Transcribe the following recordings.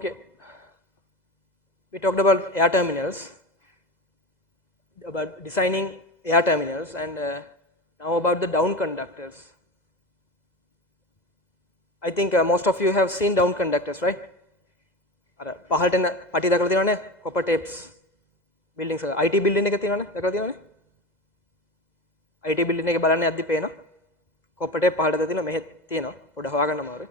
Okay, we talked about air terminals, about designing air terminals, and now about the down conductors. I think most of you have seen down conductors, right? පහළට එන පටි දැකලා තියෙනවනේ copper tapes buildings වල IT building එක තියෙනවනේ දැකලා තියෙනවනේ IT building එකේ බලන්න යද්දි පේනවා copper tape පහළට තියෙනවා මෙහෙ තියෙනවා පොඩ හොයාගන්න අමාරුයි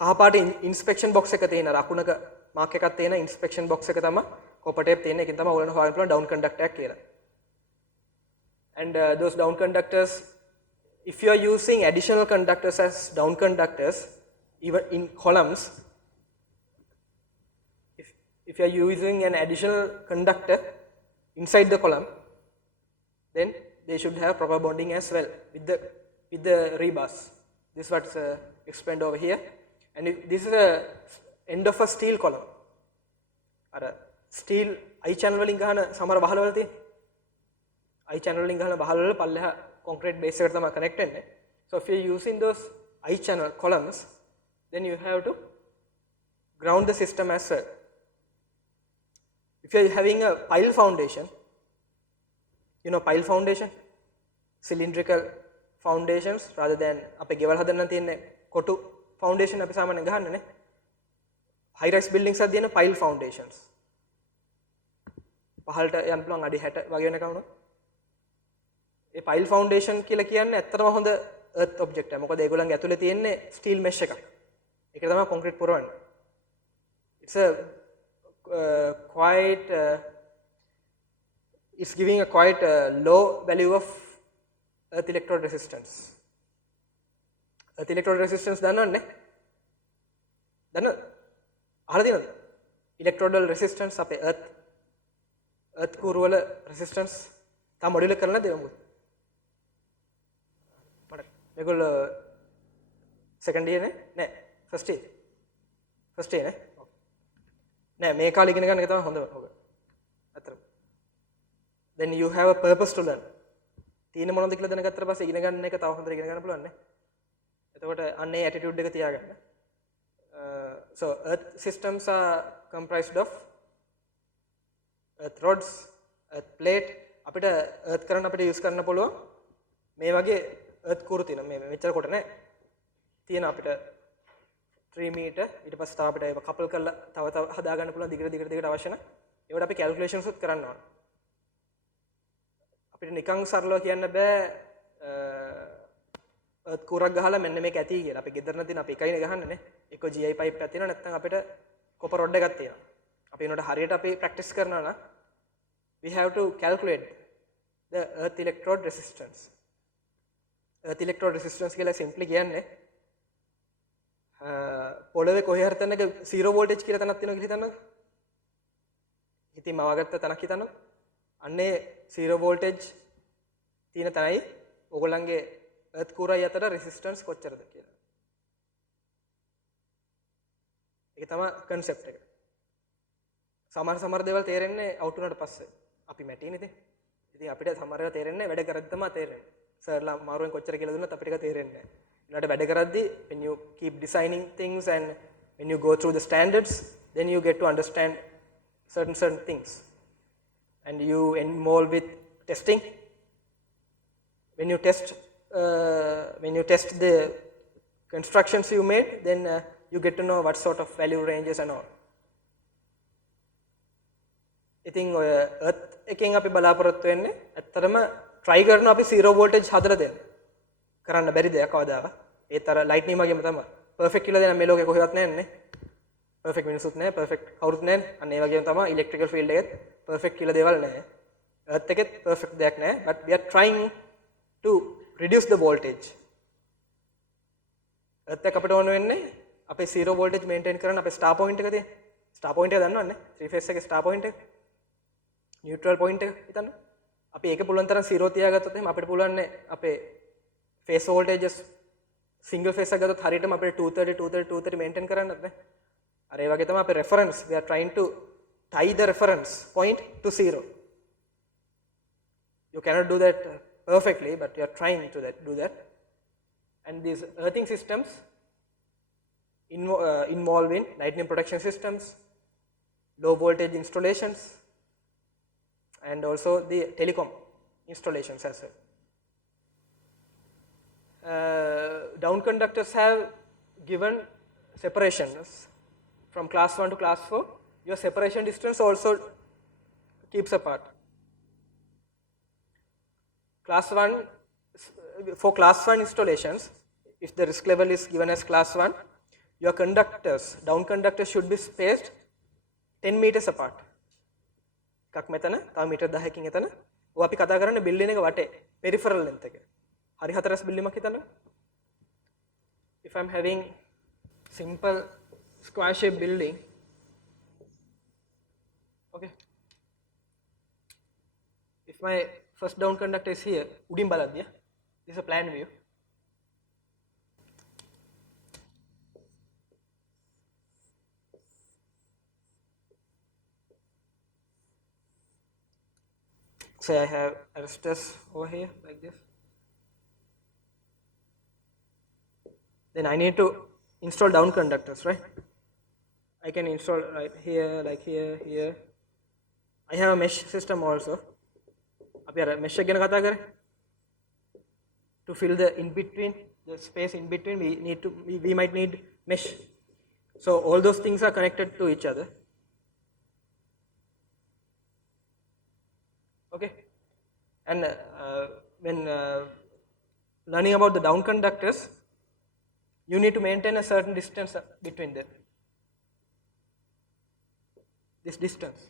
කහපාට inspection box එක තියෙන රකුණක mark එකක් තියෙන inspection box එක තමයි copper tape තියෙන එකෙන් තමයි ඔයගොල්ලෝ හොයාගන්න පුළුවන් down conductor එකක් කියලා and those down conductors if you are using additional conductors as down conductors even in columns, if you are using an additional conductor inside the column, then they should have proper bonding as well with the rebars. This is what's explained over here, and this is a end of a steel column. Steel I channel වලින් ගහන සමහර වහල වල තියෙන I channel වලින් ගහන වහල වල පල්ලෙහා concrete base එකට තමයි connect වෙන්නේ. So if you are using those I channel columns, then you have to ground the system as well. If you are having a pile foundation, you know pile foundation, cylindrical foundations rather than අපේ ගෙවල් හදන්න තියෙන කොටු foundation අපි සාමාන්‍යයෙන් ගහන්නේ high rise buildings එකක් තියෙන pile foundations. පහළට යන්න පුළුවන් අඩි 60 වගේ වෙනකම් වුණා. ඒ pile foundation කියලා කියන්නේ ඇත්තටම හොඳ earth object එක. මොකද ඒගොල්ලන්ගේ ඇතුලේ තියෙන්නේ steel mesh එකක්. ඒක තමයි concrete පුරවන්නේ. It's a quite it's giving a quite low value of earth electrode resistance. Earth electrode resistance දන්නවනේ? දන්නවද? අහලා තියෙනවද? electrodal resistance අපේ earth core වල resistance තා මොඩියුලර් කරලා නැද්ද මොකද? මට මේගොල්ලෝ second year නේ? නෑ. First year නේ? Okay. නෑ මේ කාලේ ඉගෙන ගන්න එක තමයි හොඳම ඔක. අතර. Then you have a purpose to learn. තියෙන මොනවද කියලා දැනගත්තට පස්සේ ඉගෙන ගන්න එක තව හොඳට ඉගෙන ගන්න පුළුවන් නේ. එතකොට අන්නේ attitude එක තියාගන්න. So earth systems are comprised of earth rods, earth plate. අපිට earth කරන්න අපිට use කරන්න පුළුවන් මේ වගේ earth core තියෙනවා. මේ මෙච්චර කොට නෑ. තියෙන අපිට 3 meter ඊට පස්සේ තව අපිට ඒක කපල් කරලා තව හදා ගන්න පුළුවන් දිගට අවශ්‍ය නම් ඒවට අපි calculations උත් කරන්න ඕන. අපිට නිකන් සරලව කියන්න බෑ earth core එකක් ගහලා මෙන්න මේක ඇති කියලා. අපි ගෙදර නැතිනම් අපි එකයිනේ ගහන්නේ නේ. එක GI pipe එකක් තියෙනවා නැත්නම් අපිට copper rod එකක් තියෙනවා. අපි ඒනට හරියට අපි practice කරනවා නම් we have to calculate the earth electrode resistance. Earth electrode resistance කියලා simply කියන්නේ පොළවේ කොහේ හරි තැනක 0 voltage කියලා තැනක් තියෙනවා කියලා හිතන්නකෝ. ඉතින් මවාගත්ත තැනක් හිතන්නකෝ. අන්නේ 0 voltage තියෙන තැනයි ඕගොල්ලන්ගේ earth core අතර resistance කොච්චරද කියලා. ඒක තමයි concept එක. සමහර දේවල් තේරෙන්නේ out උනාට පස්සේ. අපි මැටිනේ ඉතින්. ඉතින් අපිට සමහර ඒවා තේරෙන්නේ වැඩ කරද්දි තමයි තේරෙන්නේ. සර්ලා මාරුවෙන් කොච්චර කියලා දුන්නත් අපිට ඒක තේරෙන්නේ නැහැ. ඊළඟට වැඩ කරද්දි when you keep designing things and when you go through the standards, then you get to understand certain things. And you involve with testing. When you test the constructions you made, then you get to know what sort of value ranges and all. ඉතින් ඔය earth එකෙන් අපි බලාපොරොත්තු වෙන්නේ ඇත්තටම try කරනවා අපි 0 voltage හදලා දෙන්න. කරන්න බැරි දෙයක් කවදාවත්. ඒතර lightning වගේම තමයි. perfect කියලා දෙන මේ ලෝකේ කොහෙවත් නැහැ නේ. perfect මිනිසුත් නැහැ, perfect කවුරුත් නැහැ. අන්න ඒ වගේම තමයි electrical field එකෙත් perfect කියලා දේවල් නැහැ. earth එකෙත් perfect දෙයක් නැහැ. But we are trying to reduce the voltage. earth එක අපිට ඕන වෙන්නේ අපේ 0 voltage maintain කරන්න අපේ star point එක තියෙන. star point එක දන්නවන්නේ? three phase එකේ star point එක. neutral point එක හිතන්න. අපි ඒක පුළුවන් තරම් 0 තියාගත්තොත් එහෙනම් අපිට පුළුවන් අපේ phase voltages single phase එක ගත්තොත් හරියටම අපිට 230 maintain කරන්නත් නේ. අර ඒ වගේ තමයි අපේ reference we are trying to tie the reference point to 0. You cannot do that perfectly, but you are trying to do that. And these earthing systems, involving lightning protection systems, low voltage installations, and also the telecom installations as well. Down conductors have given separations from class 1 to class 4. Your separation distance also keeps apart. Class 1, for class 1 installations, if the risk level is given as class 1, your conductors, down conductors should be spaced 10 meters apart. එකක් මෙතන තව metre 10කින් එතන. ඔය අපි කතා කරන්නේ building එක වටේ peripheral length එක. හරි හතරස් බිල්ඩින් එකක් හිතන්න. If I'm having simple square shape building, okay. If my first down conductor is here, උඩින් බලද්දී, this is a plan view. Say I have arresters over here like this. Then I need to install down conductors, right? I can install right here, like here, here. I have a mesh system also. අපි අර mesh එක ගැන කතා කරේ. To fill the in between, the space in between, we might need mesh. So all those things are connected to each other. Okay, and when learning about the down conductors, you need to maintain a certain distance between them. This distance,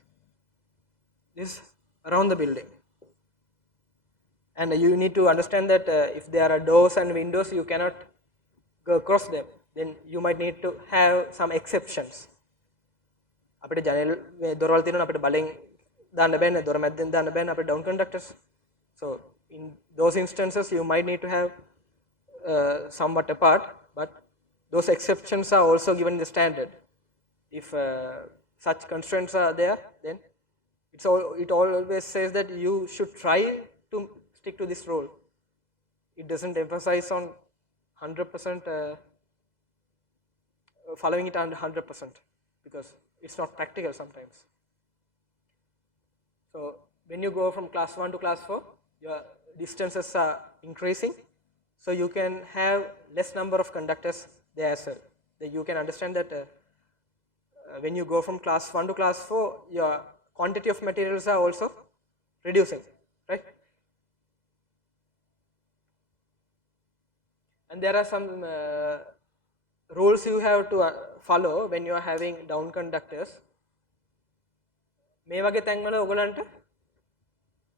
this around the building, and you need to understand that if there are doors and windows, you cannot go across them. Then you might need to have some exceptions. අපිට ජනෙල් දොරවල් තියෙනවා අපිට බලෙන් දාන්න බෑනේ දොර මැද්දෙන් දාන්න බෑනේ අපේ down conductors. So in those instances you might need to have somewhat apart, but those exceptions are also given in the standard. If such constraints are there, then it always says that you should try to stick to this rule. It doesn't emphasize on 100% following it 100% because it's not practical sometimes. So when you go from class 1 to class 4, your distances are increasing, so you can have less number of conductors there as well. You can understand that when you go from class 1 to class 4, your quantity of materials are also reducing, right? And there are some rules you have to follow when you are having down conductors. මේ වගේ තැන්වල ඔයගලන්ට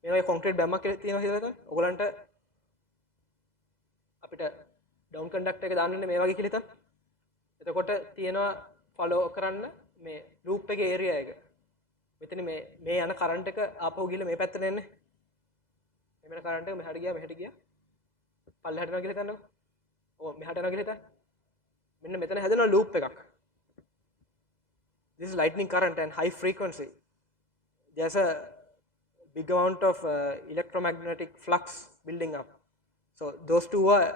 මේ වගේ concrete බැම්මක් තියෙනවා කියලා හිතන්න. ඔයගලන්ට අපිට ඩවුන් කන්ඩක්ටර් එක දාන්න මේ වගේ කියලා හිතන්න. එතකොට තියෙනවා ෆලෝ කරන්න මේ ලූප් එකේ ඒරියා එක. මෙතන මේ යන කරන්ට් එක ආපහු ගිහලා මේ පැත්තට එන්නේ. මේ යන කරන්ට් එක මෙහාට ගියා මෙහෙට ගියා. පල්ලෙහාට යනවා කියලා හිතන්නකෝ. ඔව් මෙහාට යනවා කියලා හිතන්න. මෙන්න මෙතන හැදෙනවා ලූප් එකක්. This is lightning current and high frequency. There's a big amount of electromagnetic flux building up. So those two are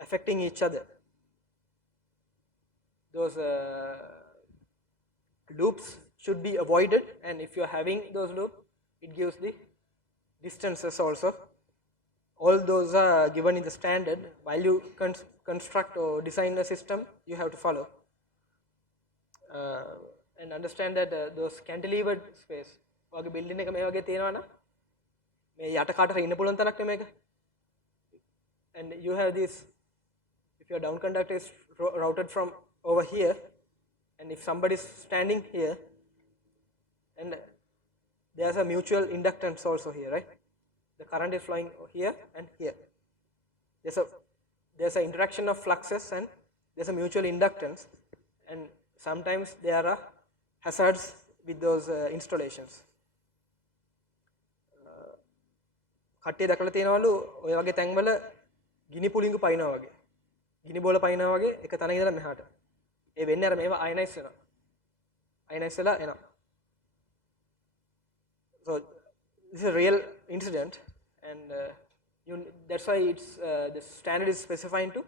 affecting each other. Those loops should be avoided, and if you are having those loops, it gives the distances also. All those are given in the standard. While you construct or design a system, you have to follow. And understand that those cantilevered space වගේ building එක මේ වගේ තියෙනවා නම් මේ යට කාටර ඉන්න පුළුවන් තරක් මේක. And you have this, if your down conductor is routed from over here, and if somebody is standing here, and there's a mutual inductance also here, right? The current is flowing here and here. There's a interaction of fluxes and there's a mutual inductance, and sometimes there are hazards with those installations. කට්ටිය දැකලා තියෙනවලු ඔය වගේ තැන්වල ගිනි පුලිඟු පයින්නවා වගේ. ගිනි බෝල පයින්නවා වගේ එක තැනක ඉඳලා මෙහාට. ඒ වෙන්නේ අර මේවා අයනයිස් වෙනවා. අයනයිස් වෙලා එනවා. So this is a real incident, and that's why it's the standard is specifying to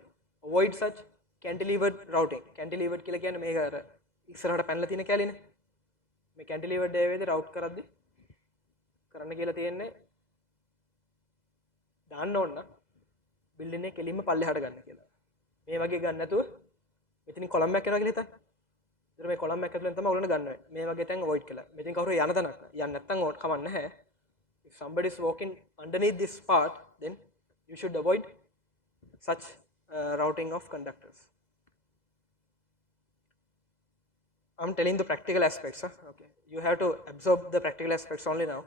avoid such cantilevered routing. Cantilevered කියලා කියන්නේ මේක අර ඉස්සරහට පැනලා තියෙන කැලිනේ. මේ cantilevered ඒවෙද route කරද්දි කරන්න කියලා තියෙන්නේ දාන්න ඕන නම් building එක කෙලින්ම පල්ලෙහාට ගන්න කියලා. මේ වගේ ගන්න නැතුව මෙතනින් කොලම් එකක් යනවා කියලා හිතන්න. ඒතර මේ කොලම් එකක් ඇතුලෙන් තමයි ඔයගොල්ලෝ ගන්න ඕනේ. මේ වගේ තැන් avoid කළා. මෙතෙන් කවුරු යන තැනක් නෑ. යන්න නැත්නම් කමක් නැහැ. If somebody is walking underneath this part, then you should avoid such routing of conductors. I'm telling the practical aspects. Okay, you have to absorb the practical aspects only now.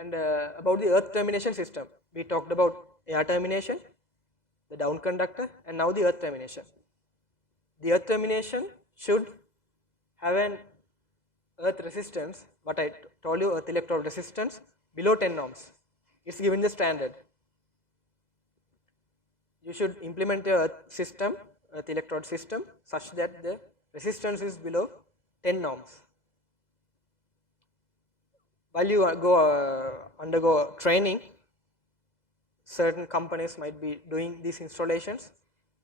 And about the earth termination system, we talked about air termination, the down conductor, and now the earth termination. The earth termination should have an earth resistance, what I told you, earth electrode resistance below 10 ohms. It's given the standard. You should implement your earth system, earth electrode system, such that the resistance is below 10 ohms. While you undergo training, certain companies might be doing these installations.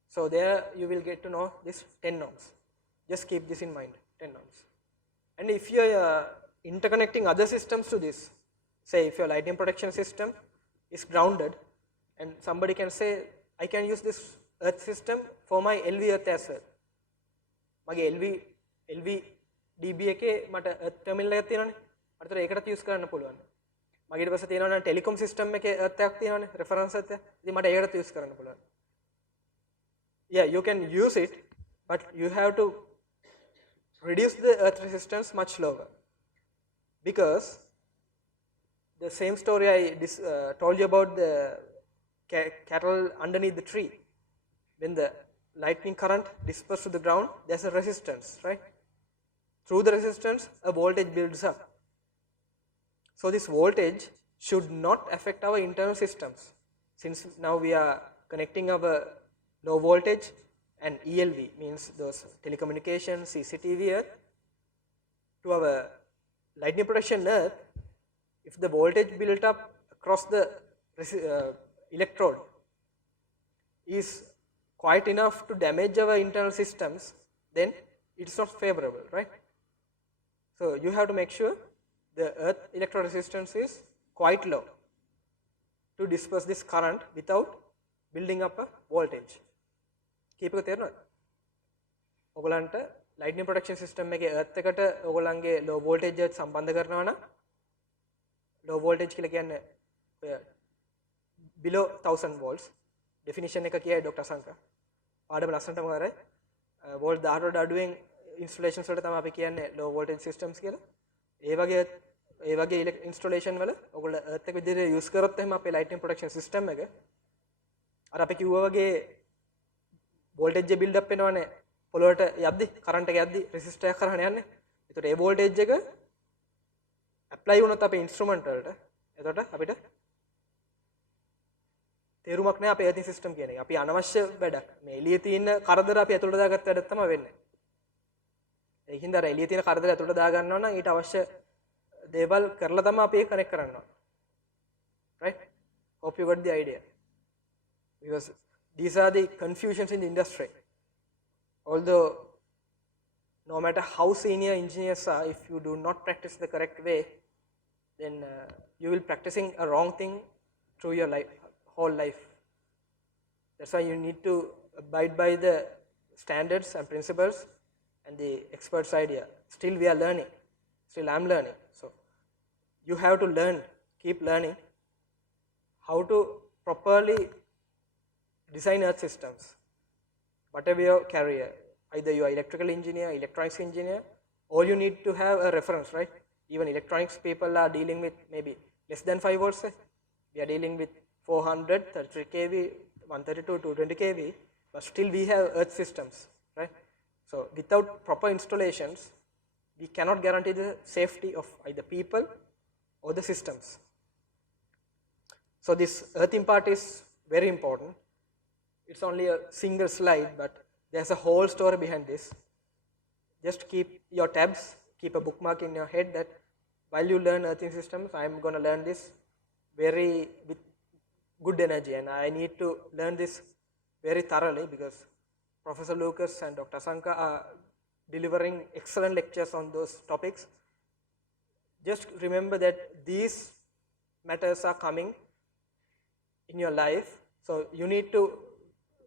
So there you will get to know this 10 ohms. Just keep this in mind, 10 ohms. And if you are interconnecting other systems to this, say if your lighting protection system is grounded, and somebody can say, I can use this earth system for my LV earth as well. මගේ LV DB එකේ මට earth terminal එකක් තියෙනවානේ. මට ඒකටත් use කරන්න පුළුවන්. මගේ ඊට පස්සේ තියෙනවා නම් ටෙලිකොම් සිස්ටම් එකේ earth එකක් තියෙනවානේ, reference earth එක. ඉතින් මට ඒකටත් use කරන්න පුළුවන්. Yeah, you can use it, but you have to reduce the earth resistance much lower, because the same story I told you about the cattle underneath the tree. When the lightning current disperses to the ground, there's a resistance, right? Through the resistance, a voltage builds up. So this voltage should not affect our internal systems. Since now we are connecting our low voltage and ELV, means those telecommunication, CCTV earth, to our lightning protection earth. If the voltage built up across the electrode is quite enough to damage our internal systems, then it's not favorable, right? So you have to make sure the earth electrode resistance is quite low to disperse this current without building up a voltage. Keep it there. ඔයගලන්ට lightning protection system එකේ earth එකට ඔයගලන්ගේ low voltage එක සම්බන්ධ කරනවා නම්, low voltage කියලා කියන්නේ below 1000 volts. Definition එක කියයි Dr. Sanka. පාඩම ලස්සනටම කරයි. volt 18 වලට අඩුවෙන් installations වලට තමයි අපි කියන්නේ low voltage systems කියලා. ඒ වගේ installation වල ඔයගොල්ලෝ earth එක විදිහට use කරොත් එහෙම අපේ lighting protection system එක අර අපි කිව්වා වගේ voltage එක build up වෙනවනේ පොළොවට යද්දි current එක යද්දි resistor එකක් කරහන යන්නේ. ඒතකොට ඒ voltage එක apply වුණොත් අපේ instrument වලට එතකොට අපිට තේරුමක් නැහැ අපේ earthing system කියන එක. අපි අනවශ්‍ය වැඩක්. මේ එළියේ තියෙන කරදර අපි ඇතුළට දාගත්ත වැඩක් තමයි වෙන්නේ. ඒකින්ද අර එළියේ තියෙන කරදර ඇතුළට දා ගන්නවා නම් ඊට අවශ්‍ය දේවල් කරලා තමයි අපි ඒක කනෙක්ට් කරන්න ඕනේ. Right? Hope you got the idea. Because these are the confusions in the industry. Although no matter how senior engineers are, if you do not practice the correct way, then you will practicing a wrong thing through your life, whole life. That's why you need to abide by the standards and principles and the expert's idea. Still we are learning. Still I'm learning. So you have to learn, keep learning how to properly design earth systems. Whatever your career, either you are electrical engineer, electronics engineer, all you need to have a reference, right? Even electronics people are dealing with maybe less than 5 volts. We are dealing with 400, 33 kV, 132, 220 kV, but still we have earth systems, right? So without proper installations, we cannot guarantee the safety of either people or the systems. So this earthing part is very important. It's only a single slide, but there's a whole story behind this. Just keep your tabs, keep a bookmark in your head that while you learn earthing systems, I'm going to learn this good energy, and I need to learn this very thoroughly because Professor Lucas and Dr. Sanka are delivering excellent lectures on those topics. Just remember that these matters are coming in your life, so you need to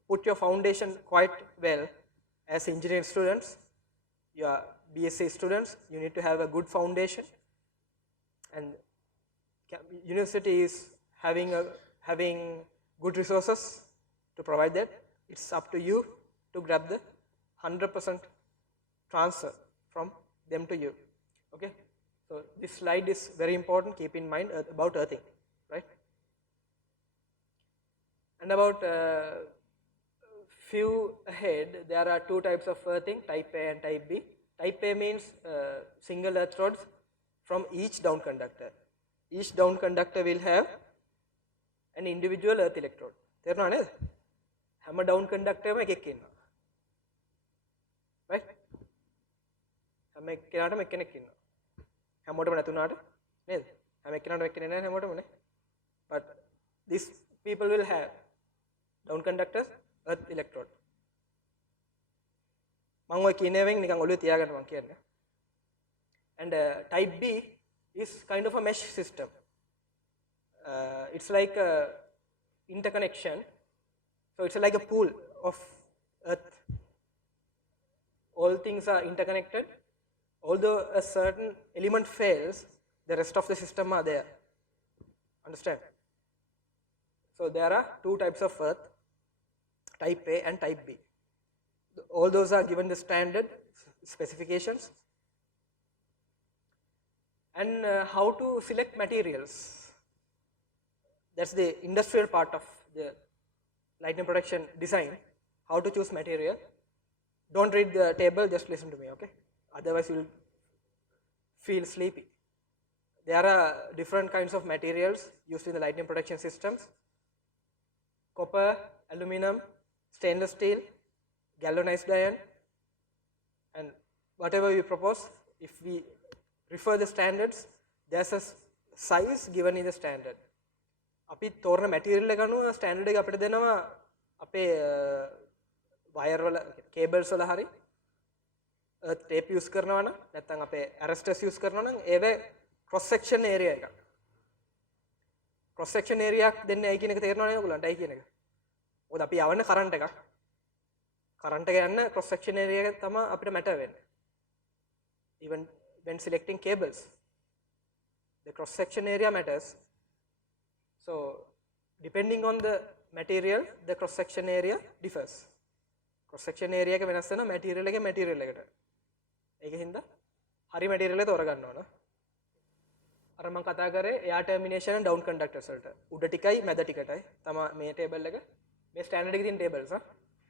put your foundation quite well as engineering students. You are BSc students, you need to have a good foundation, and university is having good resources to provide that. It's up to you to grab the 100% transfer from them to you. Okay, so this slide is very important. Keep in mind about earthing, right? And about few ahead, there are two types of earthing, type A and type B. Type A means single earth rods from each down conductor. Each down conductor will have an individual earth electrode. තේරෙනව නේද? හැම down conductor එකම එකෙක් ඉන්නවා. Right? හැම එක්කෙනාටම එක්කෙනෙක් ඉන්නවා. හැමෝටම නැතුණාට නේද? හැම එක්කෙනාටම එක්කෙනෙක් නැහැ හැමෝටම නේ. But these people will have down conductors earth electrode. මම ඔය කියන එකෙන් නිකන් ඔළුවේ තියාගන්න මම කියන්නේ. And type B is kind of a mesh system. It's like a interconnection, so it's like a pool of earth. All things are interconnected. Although a certain element fails, the rest of the system are there. Understand? So there are two types of earth, type A and type B. All those are given the standard specifications. And how to select materials. That's the industrial part of the lightning protection design. How to choose material. Don't read the table, just listen to me, okay? Otherwise you will feel sleepy. There are different kinds of materials used in the lightning protection systems. Copper, aluminum, stainless steel, galvanized iron, and whatever we propose, if we refer the standards, there's a size given in the standard. අපි තෝරන material එක අනුව standard එක අපිට දෙනවා අපේ wire වල cables වල හරි ටේප් යූස් කරනවා නම් නැත්නම් අපේ ඇරස්ටර්ස් යූස් කරනවා නම් ඒවේ ක්‍රොස් සෙක්ෂන් ඒරියා එකක් ක්‍රොස් සෙක්ෂන් ඒරියාක් දෙන්නේ ඇයි කියන එක තේරෙනවනේ ඔයගොල්ලන්ට ඇයි කියන එක මොකද අපි යවන්නේ කරන්ට් එකක් කරන්ට් එක යන්න ක්‍රොස් සෙක්ෂන් ඒරියා එක තමයි අපිට මැටර් වෙන්නේ even when selecting cables the cross section area matters. So depending on the material, the cross section area differs. Cross section area එක වෙනස් වෙනවා material එකේ material එකට. ඒක හින්දා හරි material එක තෝරගන්න ඕන. අර මම කතා කරේ air termination and down conductors වලට. උඩ ටිකයි මැද ටිකටයි තමයි මේ table එක. මේ standard එකේ තියෙන tables හා.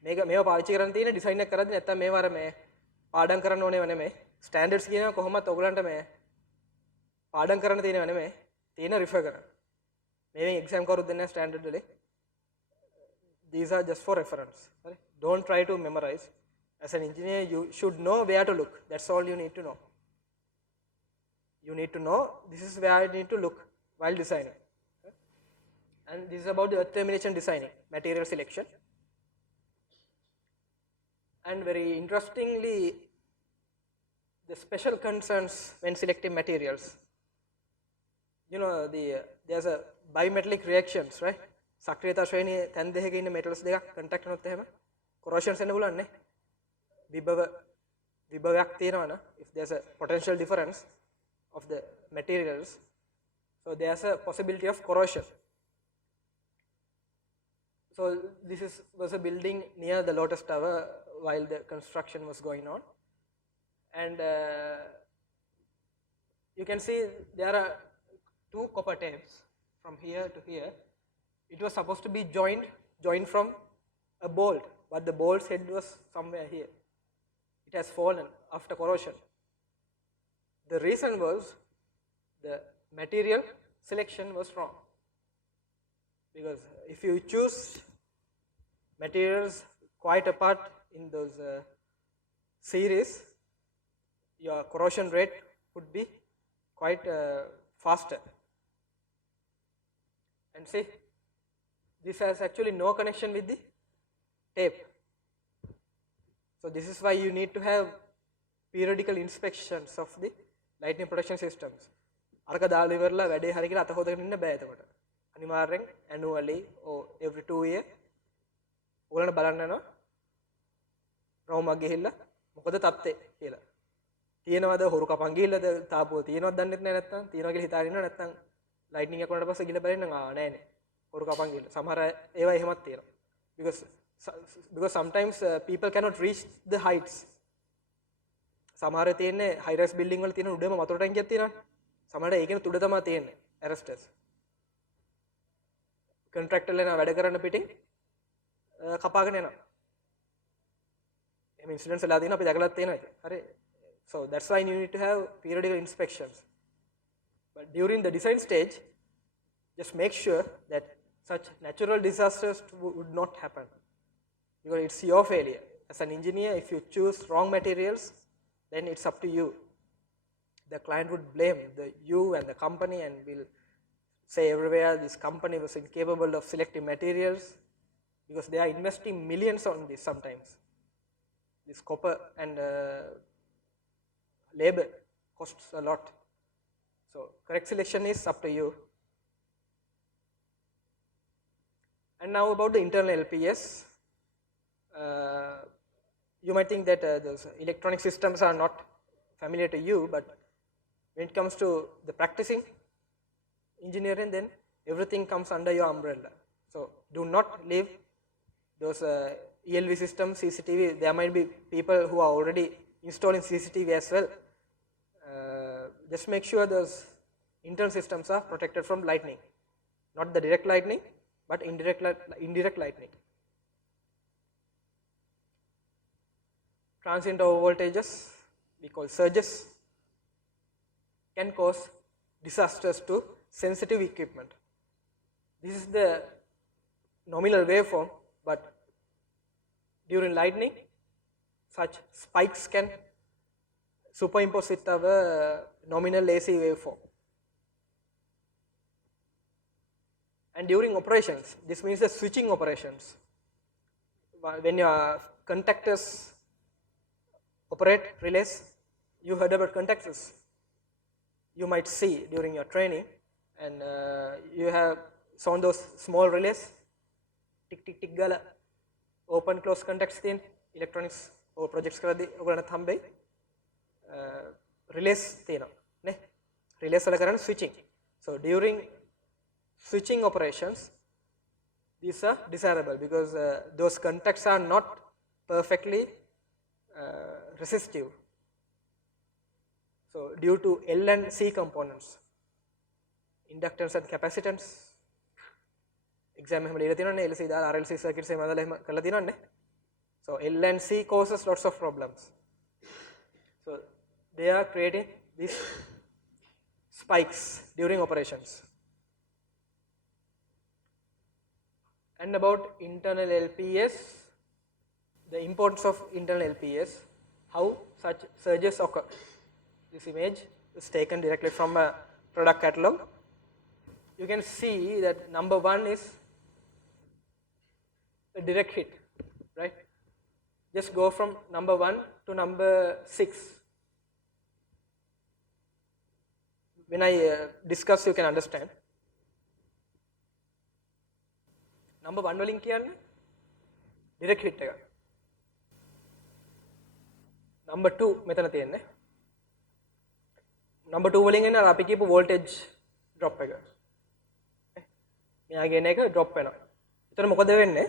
මේවා පාවිච්චි කරන් තියෙන design එක කරද්දී නැත්තම් මේවා අර මේ පාඩම් කරන්න ඕනේව නෙමෙයි. Standards කියනවා කොහොමත් ඔයගලන්ට මේ පාඩම් කරන්න තියෙනව නෙමෙයි. තියෙන refer කරන්න. Maybe exam කරුත් දෙන්නේ standard වලේ. These are just for reference. Right? Don't try to memorize. As an engineer, you should know where to look. That's all you need to know. You need to know this is where I need to look while designing. Okay? And this is about the earth termination designing, material selection. And very interestingly, the special concerns when selecting materials. You know, there's a bimetallic reactions, right? සක්‍රියතා ශ්‍රේණියේ තැන් දෙකක ඉන්න metals දෙකක් contact වුණොත් එහෙම corrosions එන්න පුළුවන් නේ. විභවයක් තියෙනවා නේ. If there's a potential difference of the materials, so there's a possibility of corrosion. So this was a building near the Lotus Tower while the construction was going on, and you can see there are two copper tapes from here to here. It was supposed to be joined from a bolt, but the bolt's head was somewhere here. It has fallen after corrosion. The reason was the material selection was wrong. Because if you choose materials quite apart in those series, your corrosion rate would be quite faster. And see, this has actually no connection with the tape. So this is why you need to have periodical inspections of the lightning protection systems. අරක දාලා ඉවරලා වැඩේ හරි කියලා අත හොදගෙන ඉන්න බෑ එතකොට. අනිවාර්යෙන් annually or every 2 year ඔයගොල්ලන්ට බලන්න යනවා රවුමක් ගිහිල්ලා මොකද තත්ත්වය කියලා. තියෙනවද හොරු කපන් ගිහිල්ලාද තාපුව තියෙනවද දන්නෙත් නැහැ නැත්තම් තියෙනවා කියලා හිතාගෙන ඉන්නවා නැත්තම් ලයිට්නින් එක වුණාට පස්සේ ගිහලා බලන්න නෑනේ හොරු කපන් ගිහිල්ලා. සමහර ඒවා එහෙමත් තියෙනවා. Because sometimes people cannot reach the heights. සමහර තියෙන්නේ high rise building වල තියෙන උඩම වතුර ටැංකියක් තියෙනවානේ. සමහරට ඒකෙන තුඩ තමයි තියෙන්නේ arresters. contractor ලේන වැඩ කරන්න පිටින් කපාගෙන යනවා. එහෙම incidents වෙලා තියෙනවා අපි දැකලාත් තියෙනවා ඒක. හරි. So that's why you need to have periodical inspections. But during the design stage, just make sure that such natural disasters would not happen. Because it's your failure. As an engineer, if you choose wrong materials, then it's up to you. The client would blame you and the company and will say everywhere this company was incapable of selecting materials because they are investing millions on this sometimes. This copper and labor costs a lot. So correct selection is up to you. And now about the internal LPS. You might think that those electronic systems are not familiar to you, but when it comes to the practicing engineering, then everything comes under your umbrella. So do not leave those ELV systems, CCTV. There might be people who are already installing CCTV as well. Just make sure those internal systems are protected from lightning. Not the direct lightning, but indirect lightning. Transient over voltages, we call surges, can cause disasters to sensitive equipment. This is the nominal waveform, but during lightning, such spikes can superimpose with our nominal AC waveform. And during operations, this means the switching operations. When your contactors operate relays, you heard about contactors. You might see during your training, and you have shown those small relays, tick tick tick gala, open close contacts in electronics or projects කරද්දී ඔයගොල්ලන්ට හම්බෙයි relays තියෙනවා නේ. relays වල කරන්නේ switching. So during switching operations, these are desirable because those contacts are not perfectly resistive. So due to L and C components, inductance and capacitance, exam එහෙම ලියලා තියෙනවනේ LC දාලා RLC circuits එහෙම දාලා එහෙම කරලා තියෙනවනේ. So L and C causes lots of problems. So they are creating these spikes during operations. And about internal LPS, the importance of internal LPS, how such surges occur. This image is taken directly from a product catalog. You can see that number 1 is a direct hit, right? Just go from number 1 to number 6. When I discuss, you can understand. Number 1 වලින් කියන්නේ direct hit එක. Number 2 මෙතන තියෙන්නේ. Number 2 වලින් එන අපි කියපු voltage drop එක. මෙයාගේ එන එක drop වෙනවා. එතන මොකද වෙන්නේ?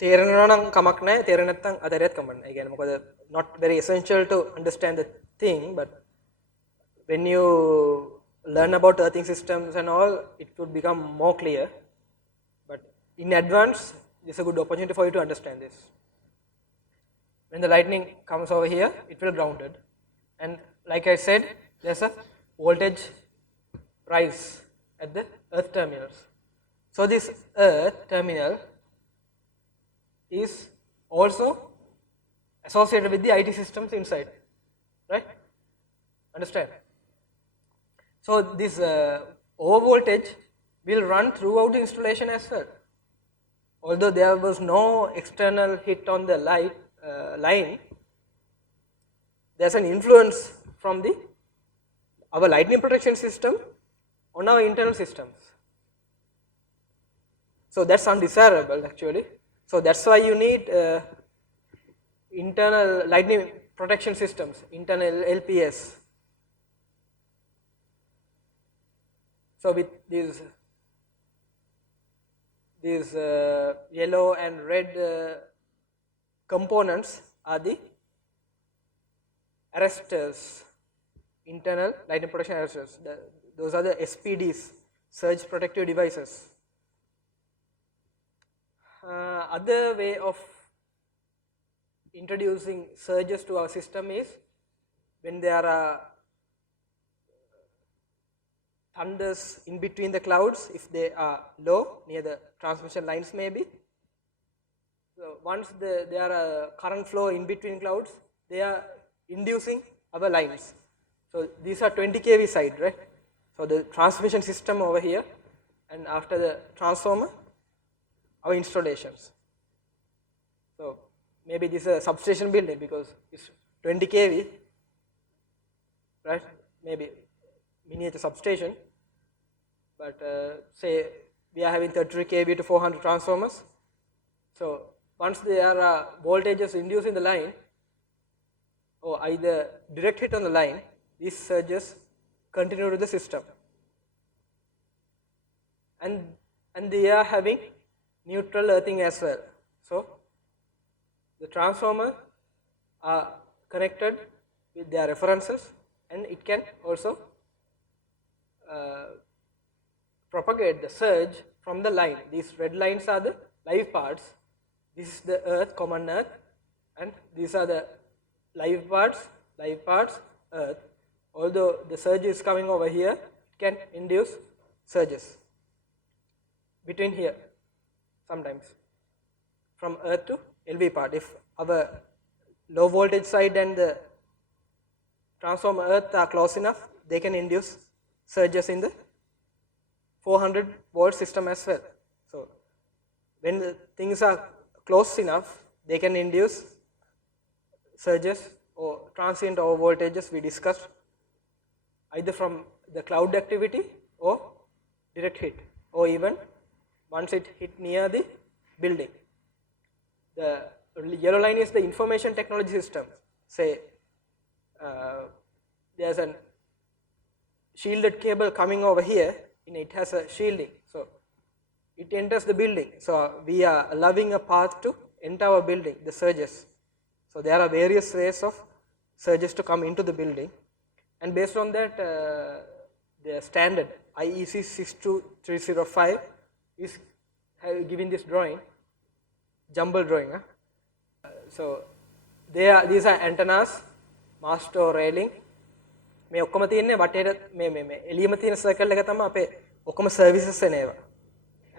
තේරෙනවා නම් කමක් නැහැ. තේරෙන්නේ නැත්නම් අතරියත් කමක් නැහැ. ඒ කියන්නේ මොකද not very essential to understand the thing, but when you learn about earthing systems and all, it would become more clear. But in advance, this is a good opportunity for you to understand this. When the lightning comes over here, it will grounded. And like I said, there's a voltage rise at the earth terminals. So this earth terminal is also associated with the IT systems inside, right? Understand? So this over voltage will run throughout the installation as well. Although there was no external hit on the line, there's an influence from our lightning protection system on our internal systems. So that's undesirable actually. So that's why you need internal lightning protection systems, internal LPS. So with these yellow and red components are the arresters, internal lightning protection arresters. Those are the SPDs, surge protective devices. Other way of introducing surges to our system is when there are thunders in between the clouds, if they are low near the transmission lines maybe. So once there are current flow in between clouds, they are inducing our lines. So these are 20 kV side, right? So the transmission system over here, and after the transformer, our installations. So maybe this is a substation building because it's 20 kV, right? Maybe miniature substation, but say we are having 33 kV to 400 transformers. So once there are voltages induced in the line, or either direct hit on the line, these surges continue to the system, and they are having neutral earthing as well. So the transformer are connected with their references, and it can also propagate the surge from the line. These red lines are the live parts. This is the earth, common earth, and these are the live parts, earth. Although the surge is coming over here, it can induce surges between here sometimes from earth to LV part. If our low voltage side and the transformer earth are close enough, they can induce surges in the 400 volt system as well. So when the things are close enough, they can induce surges or transient over voltages we discussed, either from the cloud activity or direct hit, or even once it hit near the building. The yellow line is the information technology system. Say there's a shielded cable coming over here, and it has a shielding, so it enters the building. So we are allowing a path to enter our building, the surges. So there are various ways of surges to come into the building, and based on that, the standard IEC 62305 is giving this drawing, jumble drawing. So these are antennas, mast or railing. මේ ඔක්කොම තියෙන්නේ වටේට මේ එළියම තියෙන circle එක තමයි අපේ ඔක්කොම සර්විසස් එන ඒවා.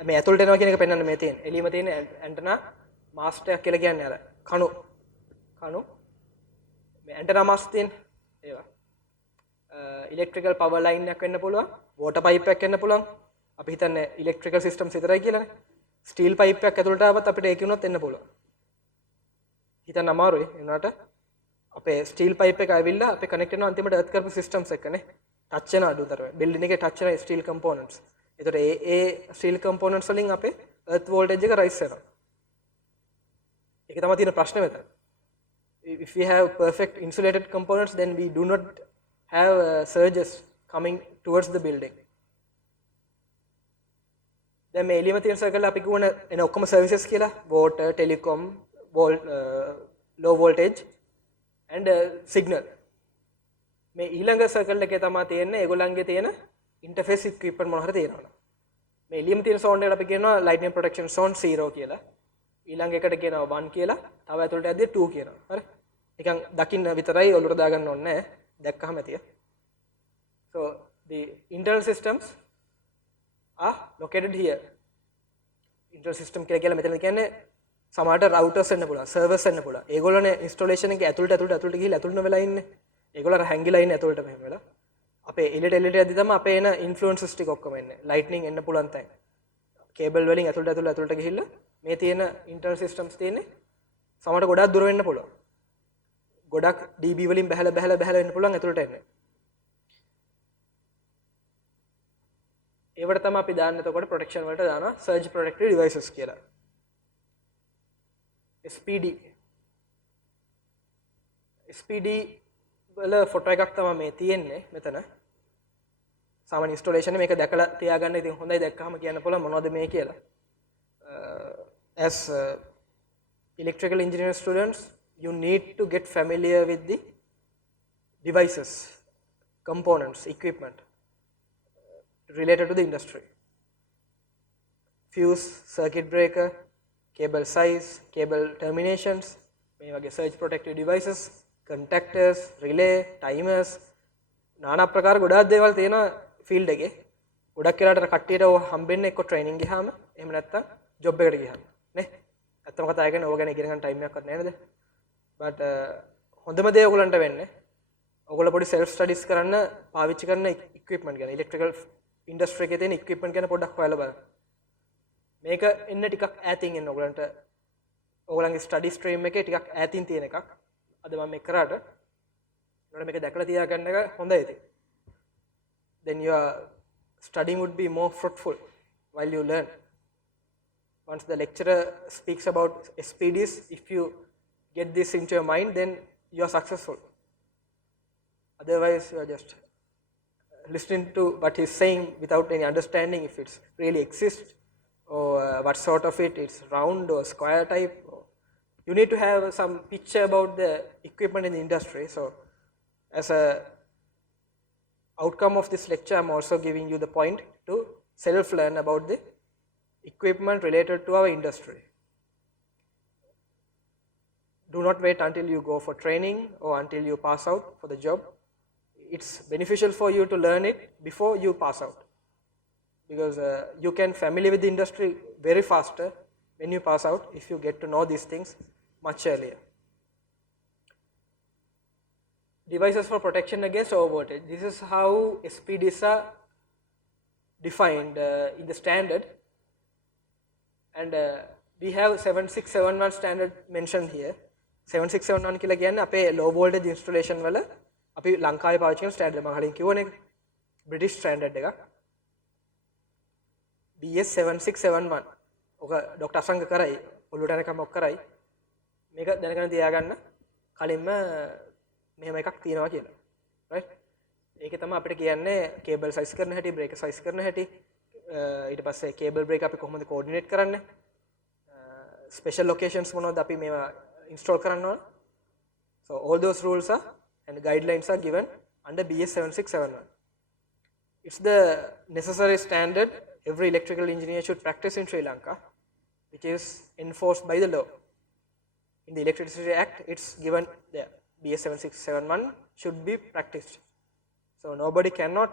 මේ ඇතුළට එනවා කියන එක පෙන්වන්න මේ තියෙන. එළියම තියෙන ඇන්ටනා මාස්ට් එකක් කියලා කියන්නේ අර කණු මේ ඇන්ටනා මාස්ට් තියෙන ඒවා. ඉලෙක්ට්‍රිකල් පවර් ලයින් එකක් වෙන්න පුළුවන්, වෝටර් පයිප් එකක් වෙන්න පුළුවන්. අපි හිතන්නේ ඉලෙක්ට්‍රිකල් සිස්ටම්ස් විතරයි කියලානේ. ස්ටීල් පයිප් එකක් ඇතුළට ආවත් අපිට ඒක උනොත් එන්න පුළුවන්. හිතන්න අමාරුයි. ඒ වුණාට අපේ ස්ටීල් පයිප් එක ඇවිල්ලා අපේ කනෙක්ට් වෙනවා අන්තිමට එර්ත් කරපු සිස්ටම්ස් එක්කනේ. ටච් වෙන අඩුතරම. බිල්ඩින් එකේ ටච් වෙන ස්ටීල් කම්පොනන්ට්ස්. ඒතකොට ඒ ස්ටීල් කම්පොනන්ට්ස් වලින් අපේ එර්ත් වෝල්ටේජ් එක රයිස් වෙනවා. ඒක තමයි තියෙන ප්‍රශ්නේ මෙතන. If we have perfect insulated components, then we do not have surges coming towards the building. දැන් මේ එළියම තියෙන සර්කල් අපි කියවන එන ඔක්කොම සර්විසස් කියලා, water, telecom, low voltage and signal. මේ ඊළඟ සර්කල් එකේ තමයි තියෙන්නේ ඒගොල්ලන්ගේ තියෙන ඉන්ටර්ෆේස් equipment මොන හරි තියෙනවා. මේ එළියම තියෙන සෝන් එකට අපි කියනවා lightning protection zone 0 කියලා. ඊළඟ එකට කියනවා 1 කියලා. තව ඇතුළට ඇද්දී 2 කියනවා. හරි. නිකන් දකින්න විතරයි ඔලුවට දාගන්න ඕනේ නැහැ. දැක්කහම ඇතිය. So the internal systems are located here. Internal system කියලා මෙතන කියන්නේ සමහරට routers වෙන්න පුළුවන්, servers වෙන්න පුළුවන්. ඒගොල්ලෝනේ installation එකේ ඇතුළට ගිහිල්ලා ඇතුළට වෙලා ඉන්නේ. ඒගොල්ලෝ අර හැංගිලා ඉන්නේ ඇතුළට මෙහෙම වෙලා. අපේ එලියට යද්දි තමයි අපේ එන ඉන්ෆ්ලුවන්සස් ටික ඔක්කොම එන්නේ. ලයිට්නින් එන්න පුළුවන් තැන්. කේබල් වලින් ඇතුළට ගිහිල්ලා මේ තියෙන ඉන්ටර්නල් සිස්ටම්ස් තියෙන්නේ සමහරට ගොඩාක් දුර වෙන්න පුළුවන්. ගොඩක් dB වලින් බහැලා වෙන්න පුළුවන් ඇතුළට එන්නේ. ඒවට තමයි අපි දාන්නේ එතකොට ප්‍රොටෙක්ෂන් වලට දානවා surge protective devices කියලා. SPD වල ෆොටෝ එකක් තමයි මේ තියෙන්නේ මෙතන. සාමාන්‍ය ඉන්ස්ටොලේෂන් එක මේක දැකලා තියාගන්න. ඉතින් හොඳයි දැක්කහම කියන්න පුළුවන් මොනවද මේ කියලා. As electrical engineering students, you need to get familiar with the devices, components, equipment related to the industry. Fuse, circuit breaker, cable size, cable terminations, මේ වගේ surge protective devices, conductors, relay, timers, নানা ප්‍රකාර ගොඩාක් දේවල් තියෙනවා field එකේ. ගොඩක් වෙලාවට කට්ටියට ඔය හම්බෙන්නේ එක්ක ට්‍රේනින් ගියාම එහෙම නැත්නම් ජොබ් එකකට ගියාම නේ. ඇත්තම කතා කියන්නේ ඕක ගැන ඉගෙන ගන්න ටයිම් එකක්වත් නැහැ නේද? බට් හොඳම දේ ඔයගලන්ට වෙන්නේ ඔයගොල්ලෝ පොඩි සෙල්ෆ් ස්ටඩීස් කරන්න පාවිච්චි කරන ඉක්විප්මන්ට් ගැන, ඉලෙක්ට්‍රිකල් ඉන්ඩස්ට්‍රි එකේ තියෙන ඉක්විප්මන්ට් ගැන පොඩ්ඩක් හොයලා බලන්න. මේක එන්න ටිකක් ඈතින් එන්න ඔයගලන්ට ඔයගලන්ගේ ස්ටඩි ස්ට්‍රීම් එකේ ටිකක් ඈතින් තියෙන එකක්. අද මම මේක කරාට ඔයාලා මේක දැකලා තියාගන්න එක හොඳයි ඉතින්. Then your studying would be more fruitful while you learn. Once the lecturer speaks about SPDs, if you get this into your mind, then you are successful. Otherwise, you are just listening to what he's saying without any understanding if it really exists or what sort of it's round or square type. You need to have some picture about the equipment in the industry. So, as a outcome of this lecture, I'm also giving you the point to self-learn about the equipment related to our industry. Do not wait until you go for training or until you pass out for the job. It's beneficial for you to learn it before you pass out, because you can familiar with the industry very faster when you pass out if you get to know these things much earlier. Devices for protection against overvoltage. This is how SPDs are defined in the standard, and we have 7671 standard mentioned here. 7671 කියලා කියන්නේ අපේ low voltage installation වල අපි ලංකාවේ පාවිච්චි කරන standard. මම කලින් කිව්වනේ British standard එකක්. BS 7671. ඔක ඩොක්ටර් අසංග කරයි, ඔළුවට යනකම් ඔක් කරයි. මේක දැනගෙන තියාගන්න කලින්ම මෙහෙම එකක් තියෙනවා කියලා. right? ඒකේ තමයි අපිට කියන්නේ කේබල් සයිස් කරන හැටි, බ්‍රේකර් සයිස් කරන හැටි, ඊට පස්සේ කේබල් බ්‍රේක් අපි කොහොමද කෝඩිනේට් කරන්නේ, ස්පෙෂල් ලොකේෂන්ස් මොනවද අපි මේවා ඉන්ස්ටෝල් කරන්න ඕන. So all those rules are and guidelines are given under BS 7671. It's the necessary standard every electrical engineer should practice in Sri Lanka, which is enforced by the law. In the Electricity Act, it's given there. BS 7671 should be practiced. So nobody cannot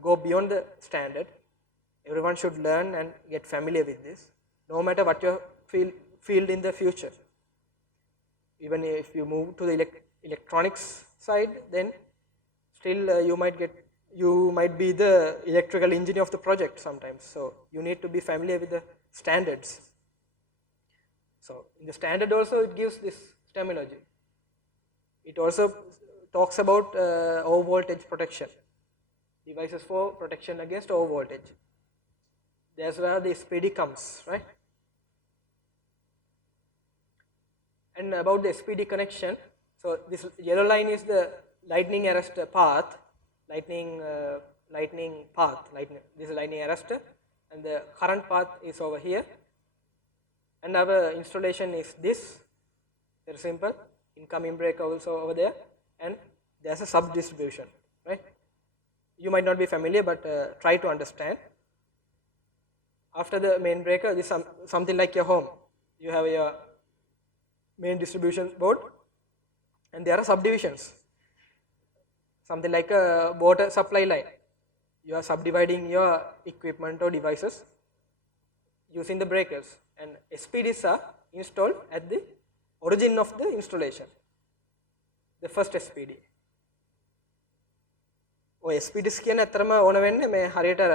go beyond the standard. Everyone should learn and get familiar with this, no matter what your field in the future. Even if you move to the electronics side, then still you might be the electrical engineer of the project sometimes. So you need to be familiar with the standards. So in the standard also it gives this terminology. It also talks about overvoltage protection, devices for protection against overvoltage. That's where the SPD comes, right? And about the SPD connection, so this yellow line is the lightning arrestor path, lightning path. This is lightning arrestor, and the current path is over here. And our installation is this, very simple. Incoming breaker also over there, and there's a sub distribution, right? You might not be familiar, but try to understand. After the main breaker, this is something like your home. You have your main distribution board, and there are subdivisions, something like a water supply line. You are subdividing your equipment or devices using the breakers, and SPDs are installed at the origin of the installation, the first SPD. ඔය SPDs කියන්නේ ඇත්තටම ඕන වෙන්නේ මේ හරියට අර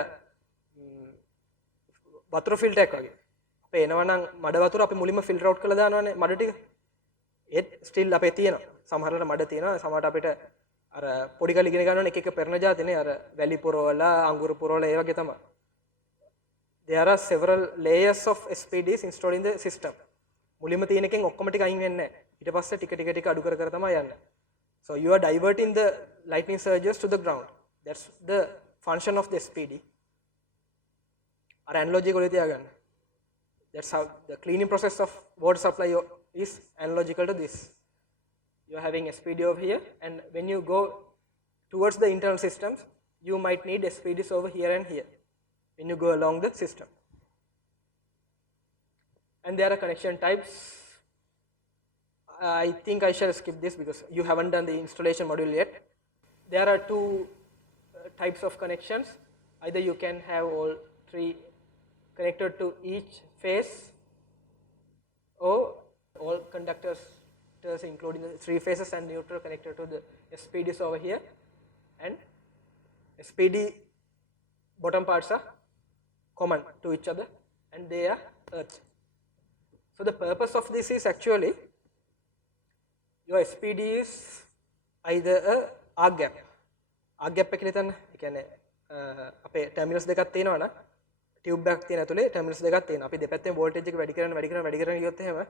වතුර filter එකක් වගේ. අපේ එනවනම් මඩ වතුර අපි මුලින්ම ෆිල්ටර් අවුට් කරලා දානවනේ මඩ ටික. ඒත් ස්ටිල් අපේ තියෙනවා. සමහරවල්ට මඩ තියෙනවා. සමහරට අපිට අර පොඩි කල් ඉගෙන ගන්නවනේ එක එක පෙරණ જાතිනේ අර වැලි පුරවලා අඟුරු පුරවලා ඒ වගේ තමයි. There are several layers of SPDs installed in the system. මුලින්ම තියෙන එකෙන් ඔක්කොම ටික අයින් වෙන්නේ නැහැ. ඊට පස්සේ ටික ටික ටික අඩු කර කර තමයි යන්නේ. So you are diverting the lightning surges to the ground. That's the function of the SPD. අර analogy එක ඔලේ තියාගන්න. That's how the cleaning process of water supply is analogical to this. You are having SPD over here, and when you go towards the internal systems, you might need SPDs over here and here when you go along the system. And there are connection types. I think I shall skip this because you haven't done the installation module yet. There are two types of connections. Either you can have all three connected to each phase, or all conductors including the three phases and neutral connected to the SPDs over here, and SPD bottom parts are common to each other and they are earth. So the purpose of this is actually your SPD is either a arc gap. Arc gap එක හිතන්න. ඒ කියන්නේ අපේ terminals දෙකක් තියෙනවා නම් tube එකක් තියෙන ඇතුලේ terminals දෙකක් තියෙනවා. අපි දෙපැත්තෙන් voltage එක වැඩි කරන ගියොත් එහෙම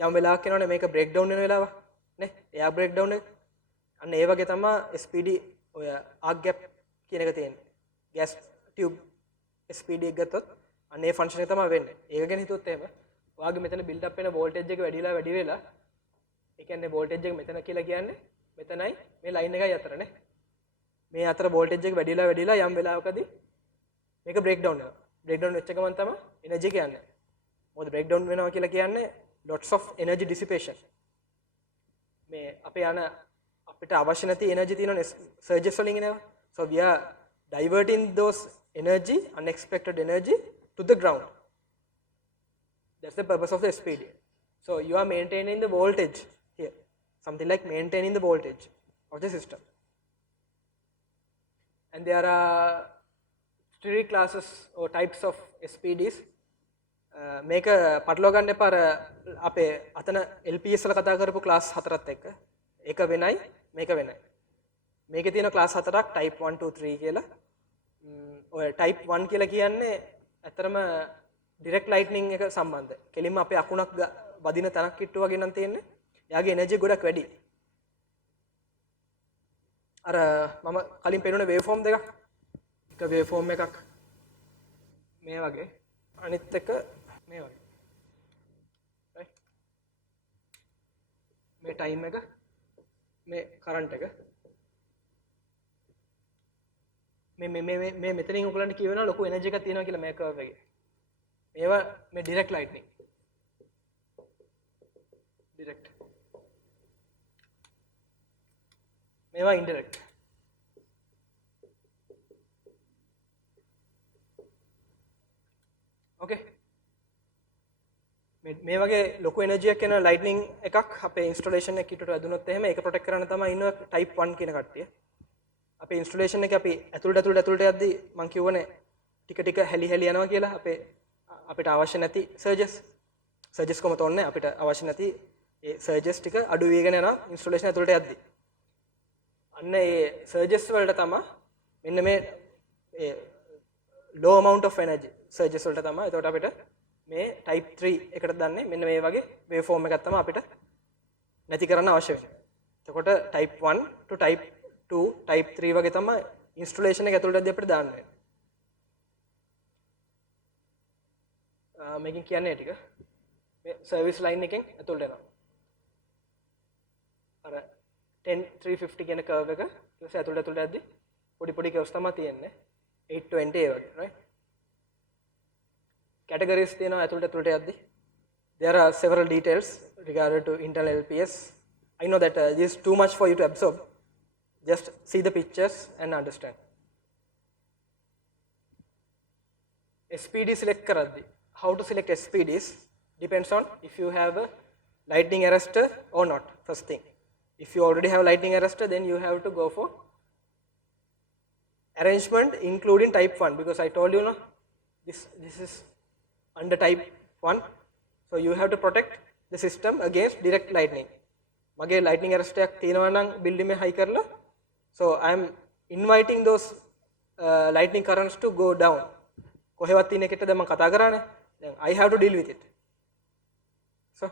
යම් වෙලාවක් එනවනේ මේක break down වෙන වෙලාව නේ. එයා break down එක. අන්න ඒ වගේ තමයි SPD ඔය arc gap කියන එක තියෙන්නේ. gas tube SPD එක ගත්තොත් අන්න ඒ function එක තමයි වෙන්නේ. ඒක ගැන හිතුවොත් එහෙම ඔයාගේ මෙතන build up වෙන voltage එක වැඩි වෙලා ඒ කියන්නේ voltage එක මෙතන කියලා කියන්නේ මෙතනයි මේ line එකයි අතර නේ. මේ අතර voltage එක වැඩිලා යම් වෙලාවකදී මේක break down වෙනවා. break down වෙච්ච ගමන් තමයි energy එක යන්නේ. මොකද break down වෙනවා කියලා කියන්නේ lots of energy dissipation. මේ අපේ යන අපිට අවශ්‍ය නැති energy තියෙනනේ surges වලින් එනවා. So we are diverting those energy, unexpected energy to the ground. That's the purpose of the SPD. So you are maintaining the voltage here, something like maintaining the voltage of the system. And there are three classes or types of SPDs. මේක පටලවා ගන්න එපා අර අපේ අතන LPS වල කතා කරපු ක්ලාස් හතරත් එක්ක. ඒක වෙනයි මේක වෙනයි. මේකේ තියෙන ක්ලාස් හතරක් type 1 2 3 කියලා. ඔය type 1 කියලා කියන්නේ ඇත්තටම direct lightning එක සම්බන්ධයි. කෙලින්ම අපේ අකුණක් වදින තැනක් කිට්ටු වගේ නම් තියෙන්නේ. එයාගේ එනර්ජි ගොඩක් වැඩි. අර මම කලින් පෙන්නුනේ waveform දෙකක්. එක waveform එකක් මේ වගේ. අනිත් එක මේ වගේ. right? මේ time එක මේ current එක මේ මෙතනින් ඔයගලන්ට කියවෙනවා ලොකු එනර්ජි එකක් තියෙනවා කියලා මේ curve එකේ. මේවා මේ direct lightning. direct. මේවා indirect. okay. මේ වගේ ලොකු එනර්ජි එකක් එන lightning එකක් අපේ installation එක කිට්ටුවට වැදුනොත් එහෙම ඒක protect කරන්න තමයි ඉන්න type 1 කියන කට්ටිය. අපේ installation එක අපි ඇතුළට යද්දී මම කියවනේ ටික හැලි යනවා කියලා අපිට අවශ්‍ය නැති surges කොහොමද ඕනේ අපිට අවශ්‍ය නැති ඒ surges ටික අඩු වෙගෙන යනවා installation ඇතුළට යද්දී. අන්න ඒ surges වලට තමයි මෙන්න මේ low amount of energy surges වලට තමයි එතකොට අපිට මේ type 3 එකට දාන්නේ මෙන්න මේ වගේ waveform එකක් තමයි අපිට නැති කරන්න අවශ්‍ය වෙන්නේ. එතකොට type 1 to type 2 type 3 වගේ තමයි installation එක ඇතුළටදී අපිට දාන්න වෙන්නේ. මේකෙන් කියන්නේ ටික මේ service line එකෙන් ඇතුළට එනවා. අර 10350 කියන curve එක ඊට පස්සේ ඇතුළට යද්දී පොඩි curves තමයි තියෙන්නේ 820 ඒ වගේ right. categories තියෙනවා ඇතුළට යද්දී. There are several details regarding to internal LPS. I know that this is too much for you to absorb. Just see the pictures and understand. SPD select karaddi. How to select SPDs depends on if you have a lightning arrestor or not. First thing, if you already have a lightning arrestor, then you have to go for arrangement including type 1, because I told you, no, this is under type 1. So you have to protect the system against direct lightning. Mage lightning arrest එකක් තියෙනවා නම් building එක high කරලා, so I am inviting those lightning currents to go down. කොහෙවත් තියෙන එකට දැන් මම කතා කරානේ. Then I have to deal with it. So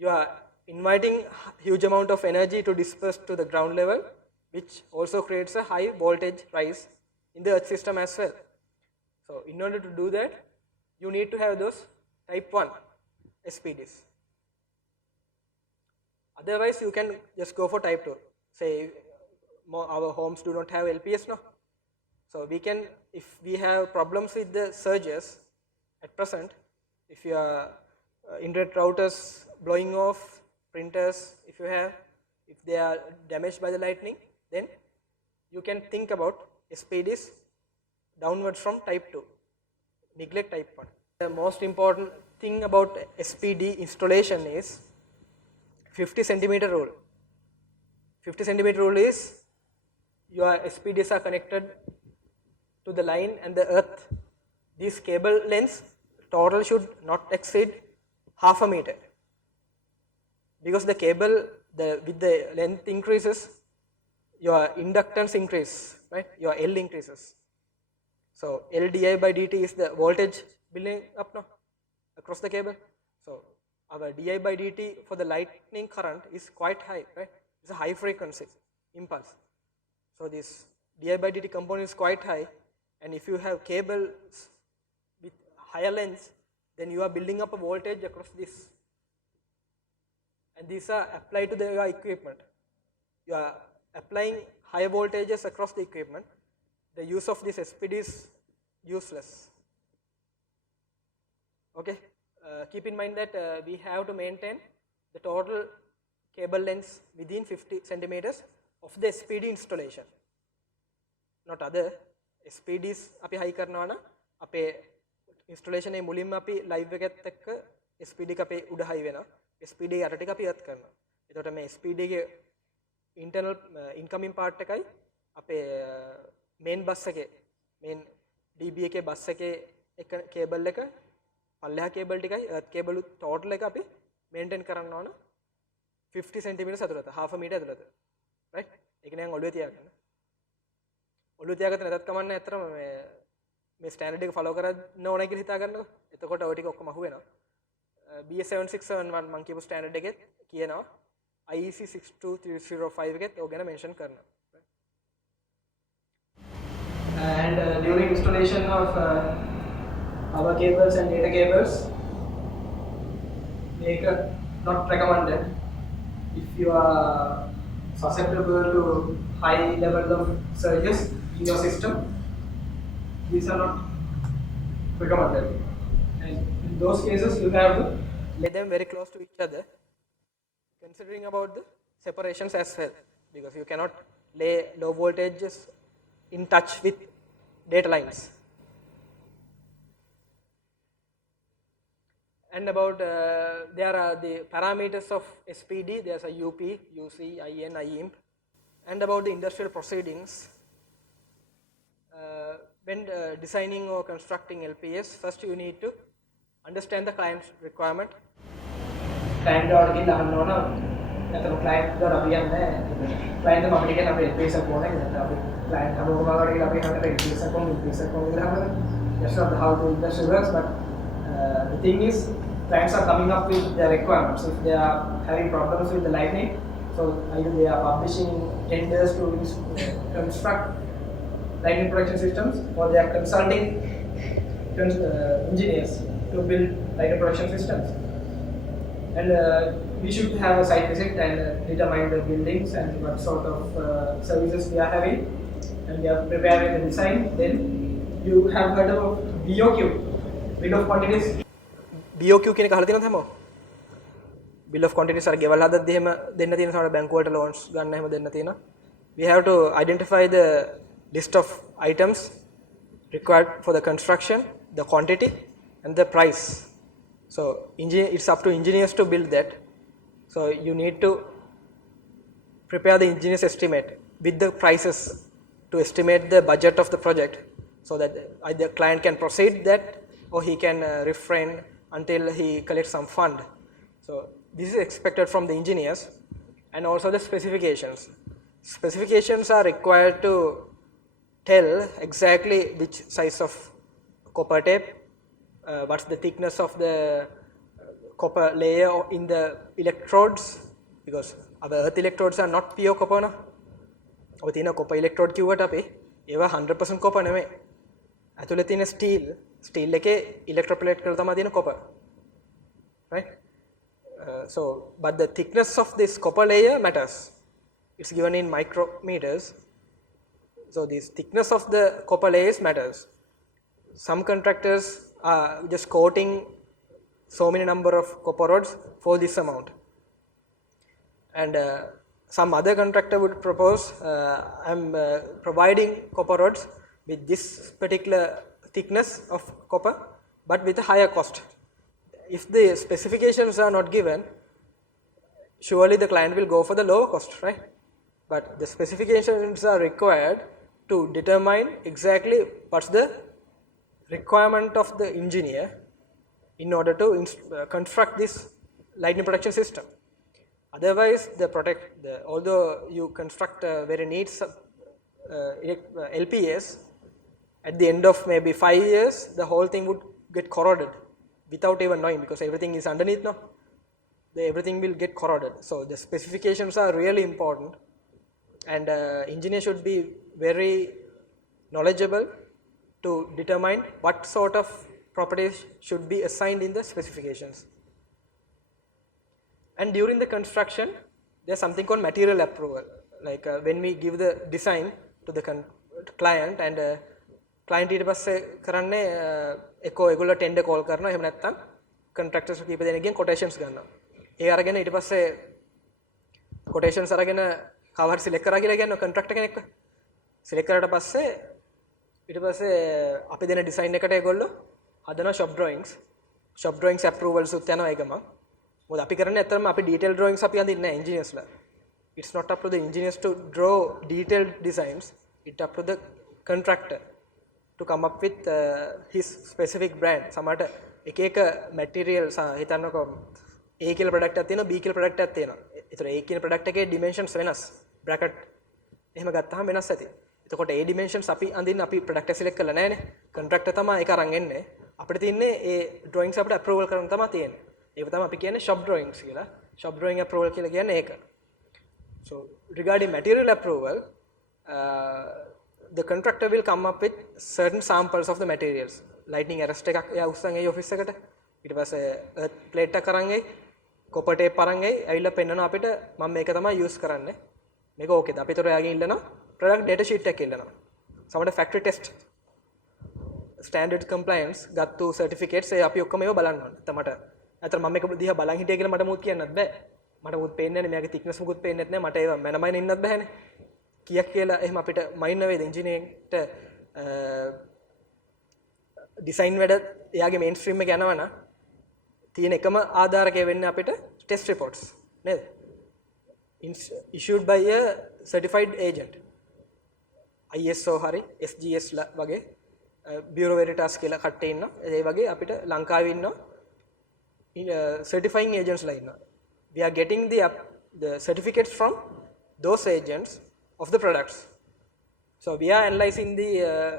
you are inviting huge amount of energy to disperse to the ground level, which also creates a high voltage rise in the earth system as well. So in order to do that, you need to have those type 1 SPDs. Otherwise you can just go for type 2. Say our homes do not have LPS, no. So we can, if we have problems with the surges at present, if you are internet routers blowing off, printers, if they are damaged by the lightning, then you can think about SPDs downwards from type 2. Neglect type 1. The most important thing about SPD installation is 50 centimeter rule. 50 centimeter rule is your SPDs are connected to the line and the earth. This cable length total should not exceed half a meter, because the cable, with the length increases, your inductance increase, right? Your L increases. So L di by dt is the voltage building up now across the cable. So our di by dt for the lightning current is quite high, right? It's a high frequency impulse. So this di by dt component is quite high, and if you have cables with higher lengths, then you are building up a voltage across this, and these are applied to your equipment. You are applying higher voltages across the equipment. The use of this SPD is useless. Okay, keep in mind that we have to maintain the total cable length within 50 centimeters of the SPD installation. Not other SPDs අපි high කරනවා නම් අපේ installation එකේ මුලින්ම අපි live එකත් එක්ක SPD එක අපේ උඩ high වෙනවා. SPD යට ටික අපි earth කරනවා. එතකොට මේ SPD එකේ internal incoming part එකයි අපේ main bus එකේ main DB එකේ bus එකේ එක cable එක පල්ලෙහා cable ටිකයි earth cable total එක අපි maintain කරන්න ඕන 50 cm ඇතුළත half a meter ඇතුළත, right? ඒක නිකන් ඔළුවේ තියාගන්න. ඔළුවේ තියාගත්තේ නැතත් කමන්නේ අතරම මේ ස්ටෑන්ඩඩ් එක follow කරන්න ඕනේ කියලා හිතා ගන්නකො. එතකොට ඔය ටික ඔක්කොම අහු වෙනවා. BS7671 මම කියපු ස්ටෑන්ඩඩ් එකෙත් කියනවා IEC 62305 එකෙත් ඔය ගැන mention කරනවා. And during installation of our cables and data cables, make not recommended if you are susceptible to high levels of surges in your system. These are not recommended, and in those cases you have to lay them very close to each other, considering about the separations as well, because you cannot lay low voltages in touch with data lines. And about there are the parameters of SPD. There's a UP, UC, IN, IEMP. And about the industrial proceedings, when designing or constructing LPS, first you need to understand the client's requirement. Client order ki dahan nona, atau client order api yang hai, client ko application api LPS ko na, api client api ko order ki api yang hai LPS ko ni lah. That's not how the industry works, but the thing is, clients are coming up with their requirements. If they are having problems with the lightning, so either they are publishing tenders to construct lightning protection systems, or they are consulting engineers to build lightning protection systems. And we should have a site visit and determine the buildings and what sort of services we are having, and we are preparing the design. Then you have heard of BOQ, bill of quantities. BOQ කියන එක අහලා තියෙනවද හැමෝම? Bill of quantities අර ගෙවල් හදද්දී එහෙම දෙන්න තියෙන සමහර බැංකු වලට loans ගන්න එහෙම දෙන්න තියෙනවා. We have to identify the list of items required for the construction, the quantity and the price. So it's up to engineers to build that. So you need to prepare the engineer's estimate with the prices to estimate the budget of the project so that either client can proceed that or he can refrain until he collects some fund. So this is expected from the engineers. And also the specifications. Specifications are required to tell exactly which size of copper tape, what's the thickness of the copper layer in the electrodes, because our earth electrodes are not pure copper. No? Our copper electrode කිව්වට අපි ඒවා 100% copper නෙමෙයි. ඇතුලේ තියෙන steel එකේ electroplate කරලා තමයි තියෙන copper. Right? But the thickness of this copper layer matters. It's given in micrometers. So this thickness of the copper layers matters. Some contractors are just quoting so many number of copper rods for this amount. And some other contractor would propose, I'm providing copper rods with this particular thickness of copper, but with a higher cost. If the specifications are not given, surely the client will go for the lower cost, right? But the specifications are required to determine exactly what's the requirement of the engineer in order to construct this lightning protection system. Otherwise, although you construct a very neat LPS, at the end of maybe 5 years, the whole thing would get corroded without even knowing, because everything is underneath now. Everything will get corroded. So the specifications are really important, and engineer should be very knowledgeable to determine what sort of properties should be assigned in the specifications. And during the construction, there's something called material approval. Like when we give the design to the client, and client ඊට පස්සේ කරන්නේ ඒගොල්ලෝ tender call කරනවා, එහෙම නැත්නම් contractors කීප දෙනෙක්ගෙන් quotations ගන්නවා. ඒ අරගෙන ඊට පස්සේ quotations අරගෙන කවර් select කරා කියලා කියනවා contractor කෙනෙක්ව. select කරාට පස්සේ ඊට පස්සේ අපි දෙන design එකට ඒගොල්ලෝ හදනවා shop drawings approvals උත් යනවා ඒකම. මොකද අපි කරන්නේ අතරම අපි detail drawings අපි අඳින්නේ නැහැ engineers ලා. It's not up to the engineers to draw detailed designs. It's up to the contractor to come up with his specific brand. සමහරට එක එක material හිතන්නකො A කියලා product එකක් තියෙනවා, B කියලා product එකක් තියෙනවා. ඒතර A කියන product එකේ dimensions වෙනස්. bracket එහෙම ගත්තාම වෙනස් ඇති. එතකොට A dimensions අපි අඳින්න අපි product එක select කරලා නැහැනේ. contractor තමයි ඒක අරන් එන්නේ. අපිට තියන්නේ ඒ drawings අපිට approval කරන්න තමයි තියෙන්නේ. ඒක තමයි අපි කියන්නේ shop drawings කියලා. shop drawing approval කියලා කියන්නේ ඒක. So regarding material approval, the contractor will come up with certain samples of the materials. Lightning arrest එකක් එයා උස්සන් ඒ office එකට. ඊට පස්සේ earth plate එකක් අරන් එයි, copper tape අරන් එයි, ඇවිල්ලා පෙන්නනවා අපිට මම මේක තමයි use කරන්නේ. මේක ඕකේද? අපි ඒතර එයාගෙන් ඉල්ලනවා product data sheet එකක් ඉල්ලනවා. සමහරට factory test standard compliance ගත්තු certificates ඒ අපි ඔක්කොම ඒවා බලන්න ඕනේ. මට අතන මම මේක දිහා බලන් හිටිය කියලා මට මුත් කියන්නත් බෑ. මට මුත් පේන්නේ නැහැ, මෙයාගේ thickness මුකුත් පේන්නේ නැහැ. මට ඒවා මනමයින් ඉන්නත් බෑනේ. කියක් කියලා එහෙම අපිට මයින් නවේද ඉංජිනේරින්ග්ට ඩිසයින් වැඩ එයාගේ මේන් ස්ට්‍රීම් එක යනවා නම් තියෙන එකම ආධාරකය වෙන්නේ අපිට ටෙස්ට් රිපෝට්ස් නේද? issued by a certified agent. ISO හරි SGS වගේ Bureau Veritas කියලා කට්ටේ ඉන්නවා. ඒ වගේ අපිට ලංකාවේ ඉන්නවා certifying agents ලා ඉන්නවා. We are getting the certificates from those agents of the products. So we are analyzing the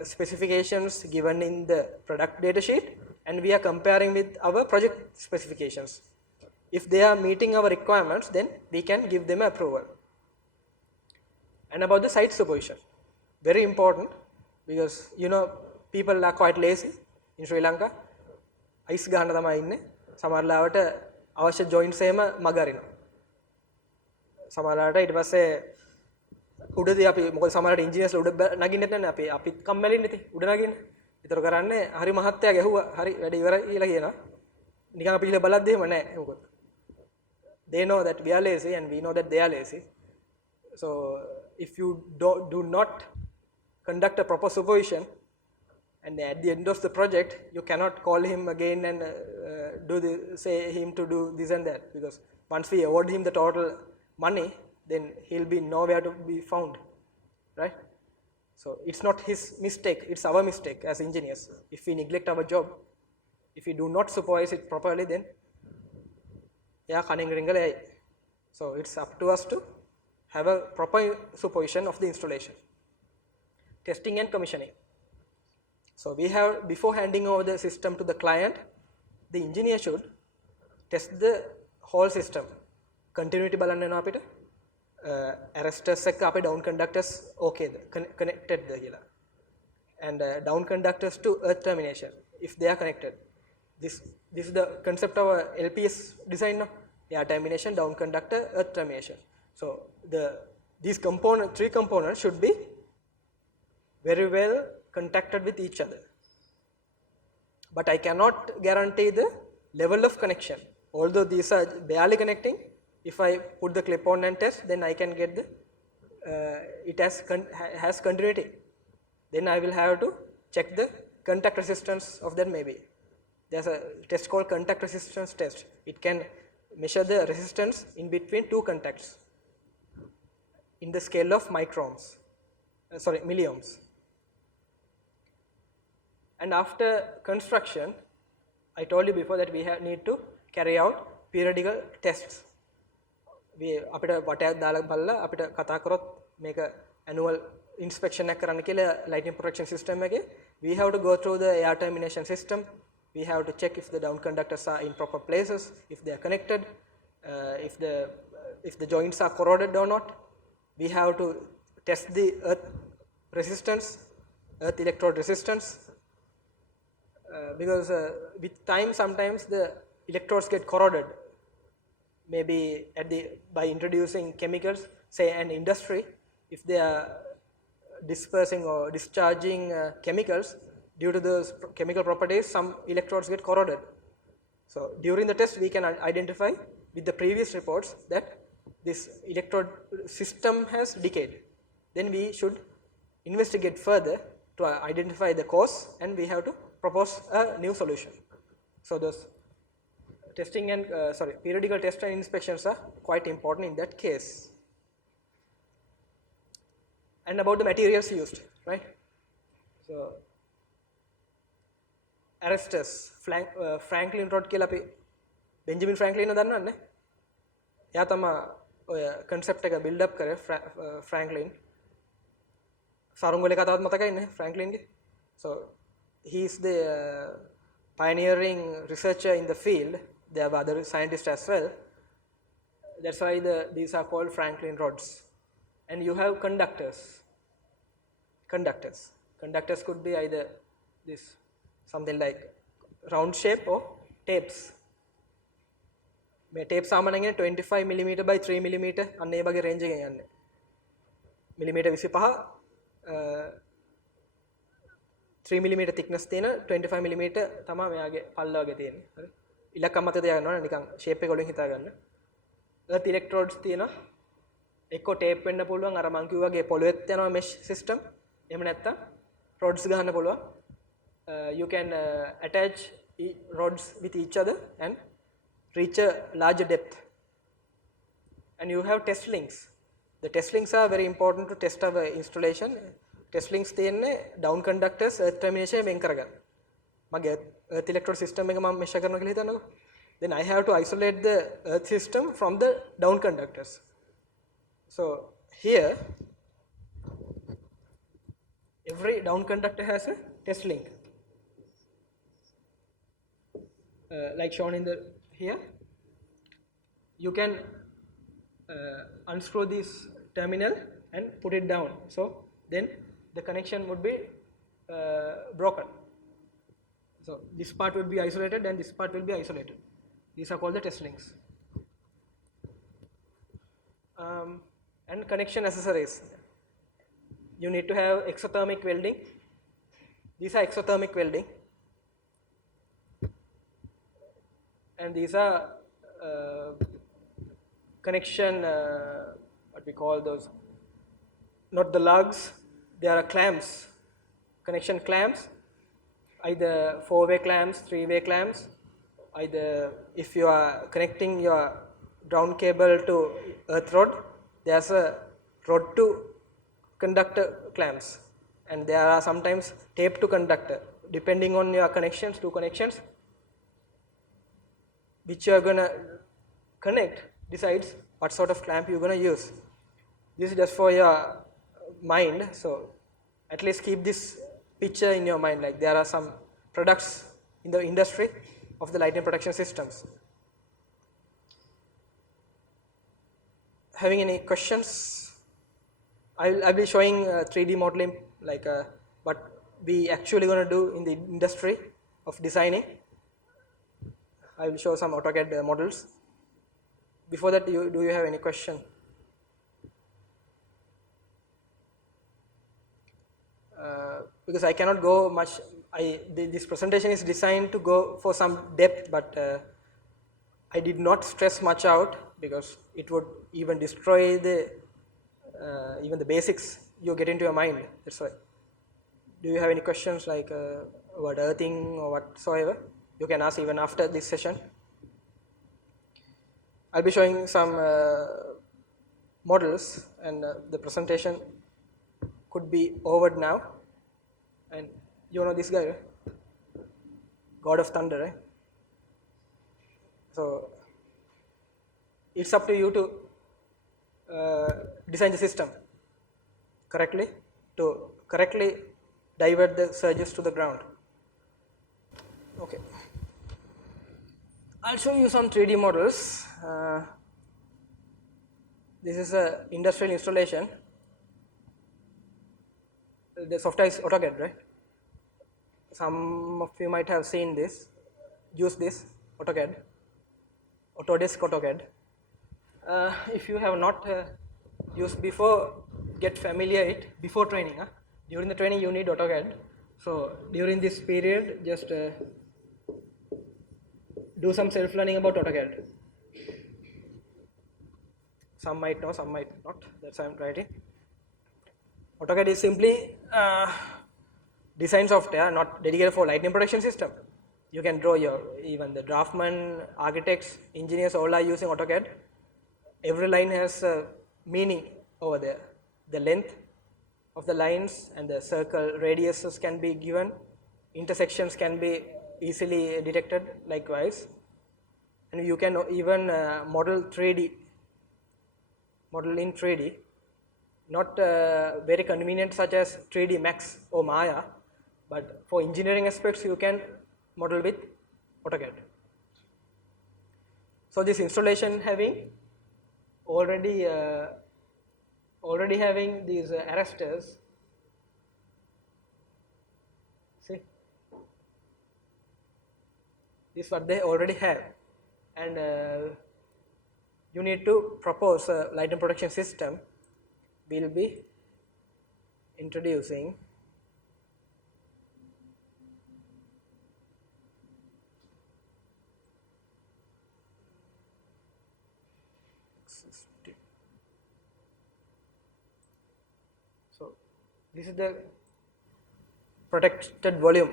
specifications given in the product data sheet, and we are comparing with our project specifications. If they are meeting our requirements, then we can give them approval. And about the site supervision, very important, because you know people are quite lazy in Sri Lanka. Ice ගහන්න තමයි ඉන්නේ. සමහරවිට අවශ්‍ය joints එහෙම මගහරිනවා. සමහරවිට ඊට පස්සේ උඩදී අපි මොකද සමහරවිට engineers උඩ නගින්නෙත් නැහැ. අපිත් කම්මැලින්නේ ඉතින් උඩ නගින්න. ඒතර කරන්නේ හරි මහත්තයා ගැහුවා හරි වැඩ ඉවරයි කියලා කියනවා. නිකන් අපි ඉල බලද්දී එහෙම නැහැ. මොකද they know that we are lazy and we know that they are lazy. So if you do not conduct a proper supervision, and at the end of the project you cannot call him again and say him to do this and that, because once we award him the total money, then he'll be nowhere to be found, right? So it's not his mistake, it's our mistake as engineers. If we neglect our job, if we do not supervise it properly, then so it's up to us to have a proper supervision of the installation. Testing and commissioning. So we have, before handing over the system to the client, the engineer should test the whole system. Continuity balanna wenawa apita, arresters ekka ape down conductors okay connected da kiyala, and down conductors to earth termination if they are connected. This is the concept of LPS design, no? Air termination, down conductor, earth termination. So these three components should be very well contacted with each other. But I cannot guarantee the level of connection. Although these are barely connecting, if I put the clip on and test, then I can get the it has continuity. Then I will have to check the contact resistance of that maybe. There's a test called contact resistance test. It can measure the resistance in between two contacts in the scale of microns, milliohms. And after construction, I told you before that we need to carry out periodical tests. We apita watayak dala balla apita katha karot meka annual inspection ek karanna kiyala lightning protection system ekේ we have to go through the air termination system. We have to check if the down conductors are in proper places, if they are connected, if the joints are corroded or not. We have to test the earth resistance, earth electrode resistance, because with time sometimes the electrodes get corroded. Maybe by introducing chemicals, say an industry, if they are dispersing or discharging chemicals, due to those chemical properties, some electrodes get corroded. So during the test, we can identify with the previous reports that this electrode system has decayed. Then we should investigate further to identify the cause, and we have to propose a new solution. So those testing and periodical test and inspections are quite important in that case. And about the materials used, right? So arresters, Franklin rod කියලා අපි Benjamin Franklin දන්නවනේ. එයා තමයි ඔය concept එක build up කරේ Franklin. සරුංගලේ කතාවත් මතකයිනේ Franklin ගේ. So he is the pioneering researcher in the field. There were other scientists as well. That's why these are called Franklin rods. And you have conductors. Conductors could be either this, something like round shape or tapes. Tapes are 25 mm by 3 mm and ඒ වගේ range එකකින් යන්නේ. millimeter 25 3 mm thickness තියෙන 25 mm තමයි මෙයාගේ පල්ල වගේ තියෙන්නේ. හරි. ඉලක්කම් මත තියාගන්න ඕනේ නිකන් shape එක වලින් හිතා ගන්න. earth electrodes තියෙනවා. එක්ක tape වෙන්න පුළුවන් අර මං කිව්වා වගේ පොළොවෙත් යනවා mesh system. එහෙම නැත්නම් rods ගහන්න පුළුවන්. You can attach rods with each other and reach a larger depth. And you have test links. The test links are very important to test our installation. Test links තියෙන්නේ down conductors earth termination වෙන් කරගන්න. මගේ earth electrode system එක මම measure කරනවා කියලා හිතන්නකෝ. Then I have to isolate the earth system from the down conductors. So here every down conductor has a test link. Like shown in the here, you can unscrew this terminal and put it down. So then the connection would be broken. So this part will be isolated and this part will be isolated. These are called the test links. And connection accessories. You need to have exothermic welding. These are exothermic welding. And these are connection, what we call those, not the lugs, they are clamps, connection clamps, either 4-way clamps, 3-way clamps, either if you are connecting your ground cable to earth rod, there's a rod to conductor clamps. and there are sometimes tape to conductor. Depending on your connections, two connections, which you are going to connect decides what sort of clamp you're going to use. This is just for your mind, so at least keep this picture in your mind, like there are some products in the industry of the lightning protection systems. Having any questions? I'll be showing 3D modeling, like what we actually going to do in the industry of designing. I will show some AutoCAD models. Before that, do you have any question? Because I cannot go much, this presentation is designed to go for some depth, but I did not stress much out because it would even destroy the even the basics you get into your mind. That's why. Do you have any questions like about earthing or whatsoever? You can ask even after this session. I'll be showing some models, and the presentation could be over now. And you know this guy, right? God of Thunder, right? So it's up to you to design the system correctly, to correctly divert the surges to the ground. Okay. I'll show you some 3D models. This is an industrial installation. The software is AutoCAD, right? Some of you might have seen this, use this AutoCAD, Autodesk AutoCAD. If you have not used before, get familiar it before training. During the training you need AutoCAD. So during this period, just do some self-learning about AutoCAD. Some might know, some might not. That's why I'm writing. AutoCAD is simply design software, not dedicated for lightning protection system. You can draw even the draftsmen, architects, engineers, all are using AutoCAD. Every line has a meaning over there. The length of the lines and the circle radiuses can be given. Intersections can be easily detected likewise. And you can even model in 3D. Not very convenient such as 3D Max or Maya, but for engineering aspects you can model with AutoCAD. So this installation having already having these arresters. See, this is what they already have, and you need to propose a lightning protection system. We'll be introducing so this is the protected volume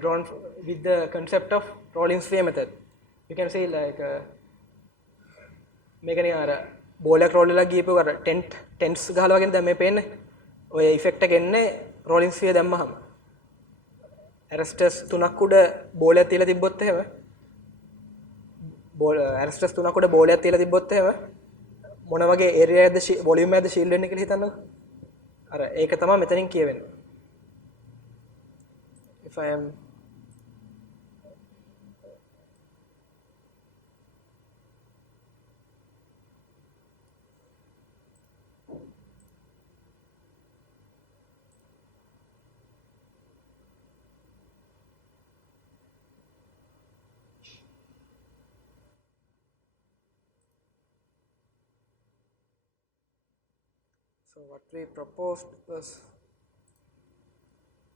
drawn with the concept of rolling sphere method. You can see like මේකනේ බෝලයක් roll වෙලා ගියපු අර tense ගහලා වගේ දැන් මේ පේන්නේ ඔය ඉෆෙක්ට් එක එන්නේ රෝලින් ස්ෆියර් දැම්මහම ඇරස්ටර්ස් තුනක් උඩ බෝලයක් තියලා තිබ්බොත් එහෙම ඇරස්ටර්ස් තුනක් උඩ බෝලයක් තියලා තිබ්බොත් එහෙම මොන වගේ ඒරියා එකද වොලියුම් එකද ෂීල්ඩ් වෙන්නේ කියලා හිතන්නකෝ අර ඒක තමයි මෙතනින් කියවෙන්නේ if I am So what we proposed was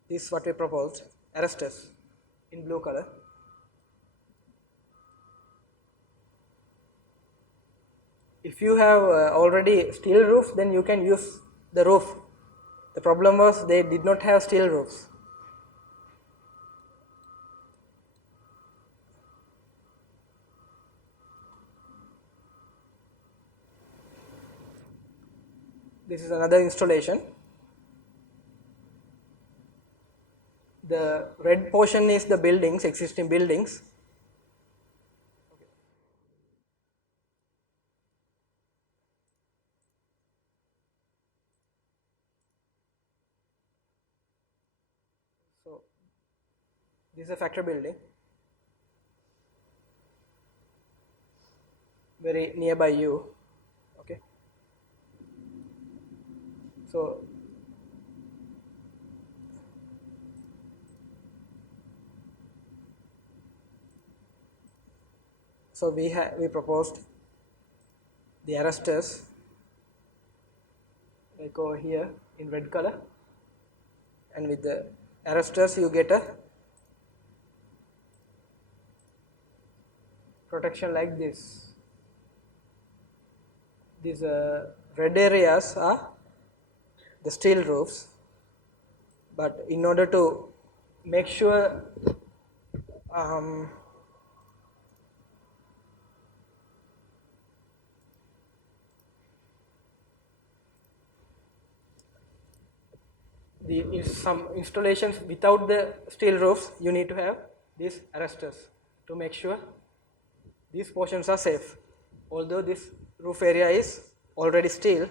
this, what we proposed, arresters in blue color. If you have already steel roofs, then you can use the roof. The problem was they did not have steel roofs. This is another installation. the red portion is the buildings, existing buildings. So this is a factory building, very nearby you. Okay. So we proposed the arresters, like over here in red color, and with the arresters you get a protection like this. These red areas are the steel roofs, but in order to make sure some installations without the steel roofs, you need to have these arresters to make sure these portions are safe. Although this roof area is already steel,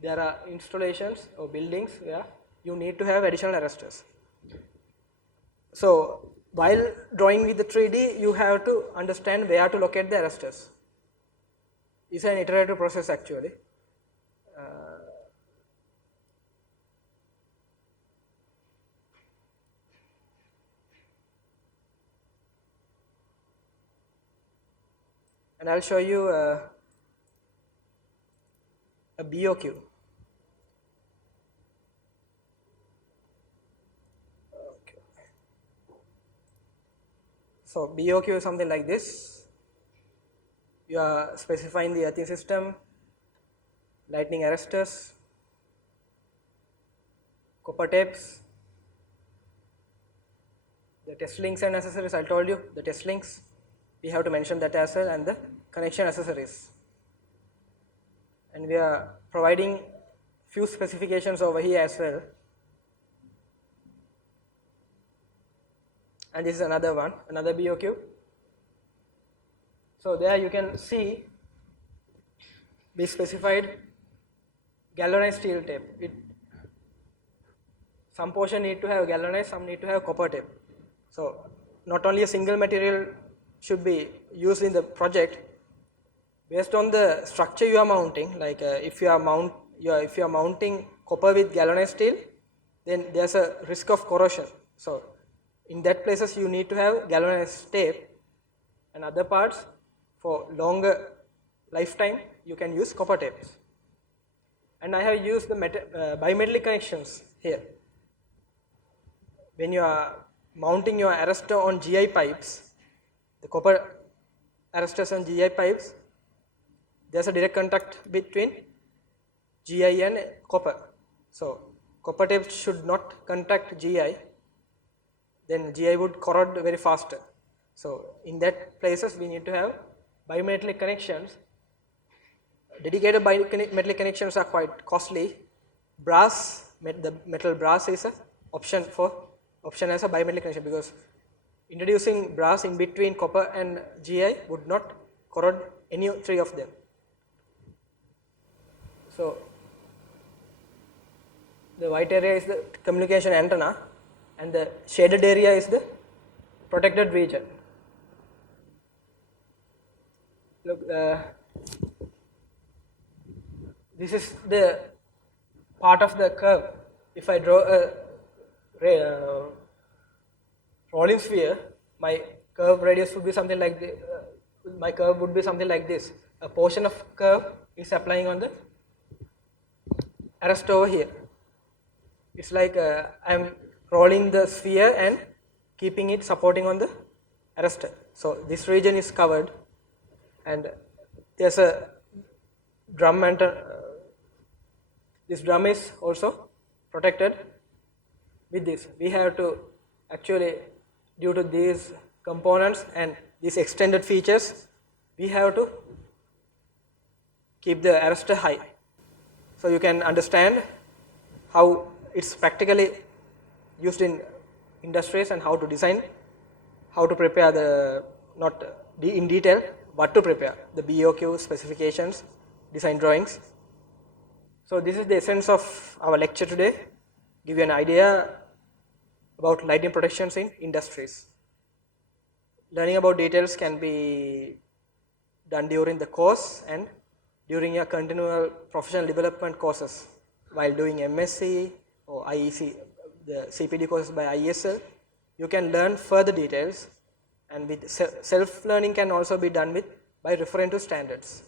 there are installations or buildings where you need to have additional arresters. So while drawing with the 3D, you have to understand where to locate the arresters. It's an iterative process actually. And I'll show you a BOQ. Okay. So BOQ is something like this. You are specifying the earthing system, lightning arresters, copper tapes, the test links and accessories. I told you the test links. We have to mention that as well, and the connection accessories. And we are providing few specifications over here as well. And this is another one, another BOQ. So there you can see we specified galvanized steel tape. Some portion need to have galvanized, some need to have copper tape. So not only a single material should be used in the project. Based on the structure you are mounting, like if you are mounting copper with galvanized steel, then there's a risk of corrosion. So in that places you need to have galvanized tape, and other parts for longer lifetime you can use copper tapes. And I have used the bimetallic connections here. When you are mounting your arrestor on GI pipes, the copper arresters on GI pipes, there's a direct contact between GI and copper. So copper tapes should not contact GI, then GI would corrode very faster. So in that places we need to have bimetallic connections. Dedicated bimetallic connections are quite costly. Brass, the metal brass is an option as a bimetallic connection, because introducing brass in between copper and GI would not corrode any three of them. So the white area is the communication antenna, and the shaded area is the protected region. Look, this is the part of the curve. If I draw a rolling sphere, my curve radius would be something like this. My curve would be something like this. A portion of curve is applying on the arrest over here. It's like I'm rolling the sphere and keeping it supporting on the arrestor. So this region is covered, and there's a drum this drum is also protected with this. We have to actually, due to these components and these extended features, we have to keep the arrestor high. So you can understand how it's practically used in industries and how to design, how to prepare the, not in detail, what to prepare, the BOQ specifications, design drawings. So this is the essence of our lecture today, give you an idea about lighting protections in industries. Learning about details can be done during the course and during your continual professional development courses while doing MSc or IEC, the CPD courses by IESL. You can learn further details, and with self-learning can also be done with by referring to standards.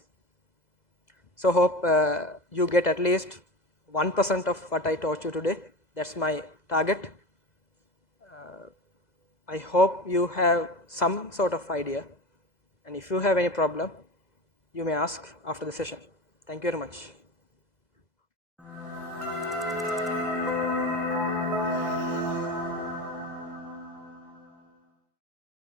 So hope you get at least 1% of what I taught you today. That's my target. I hope you have some sort of idea, and if you have any problem, you may ask after the session. Thank you very much.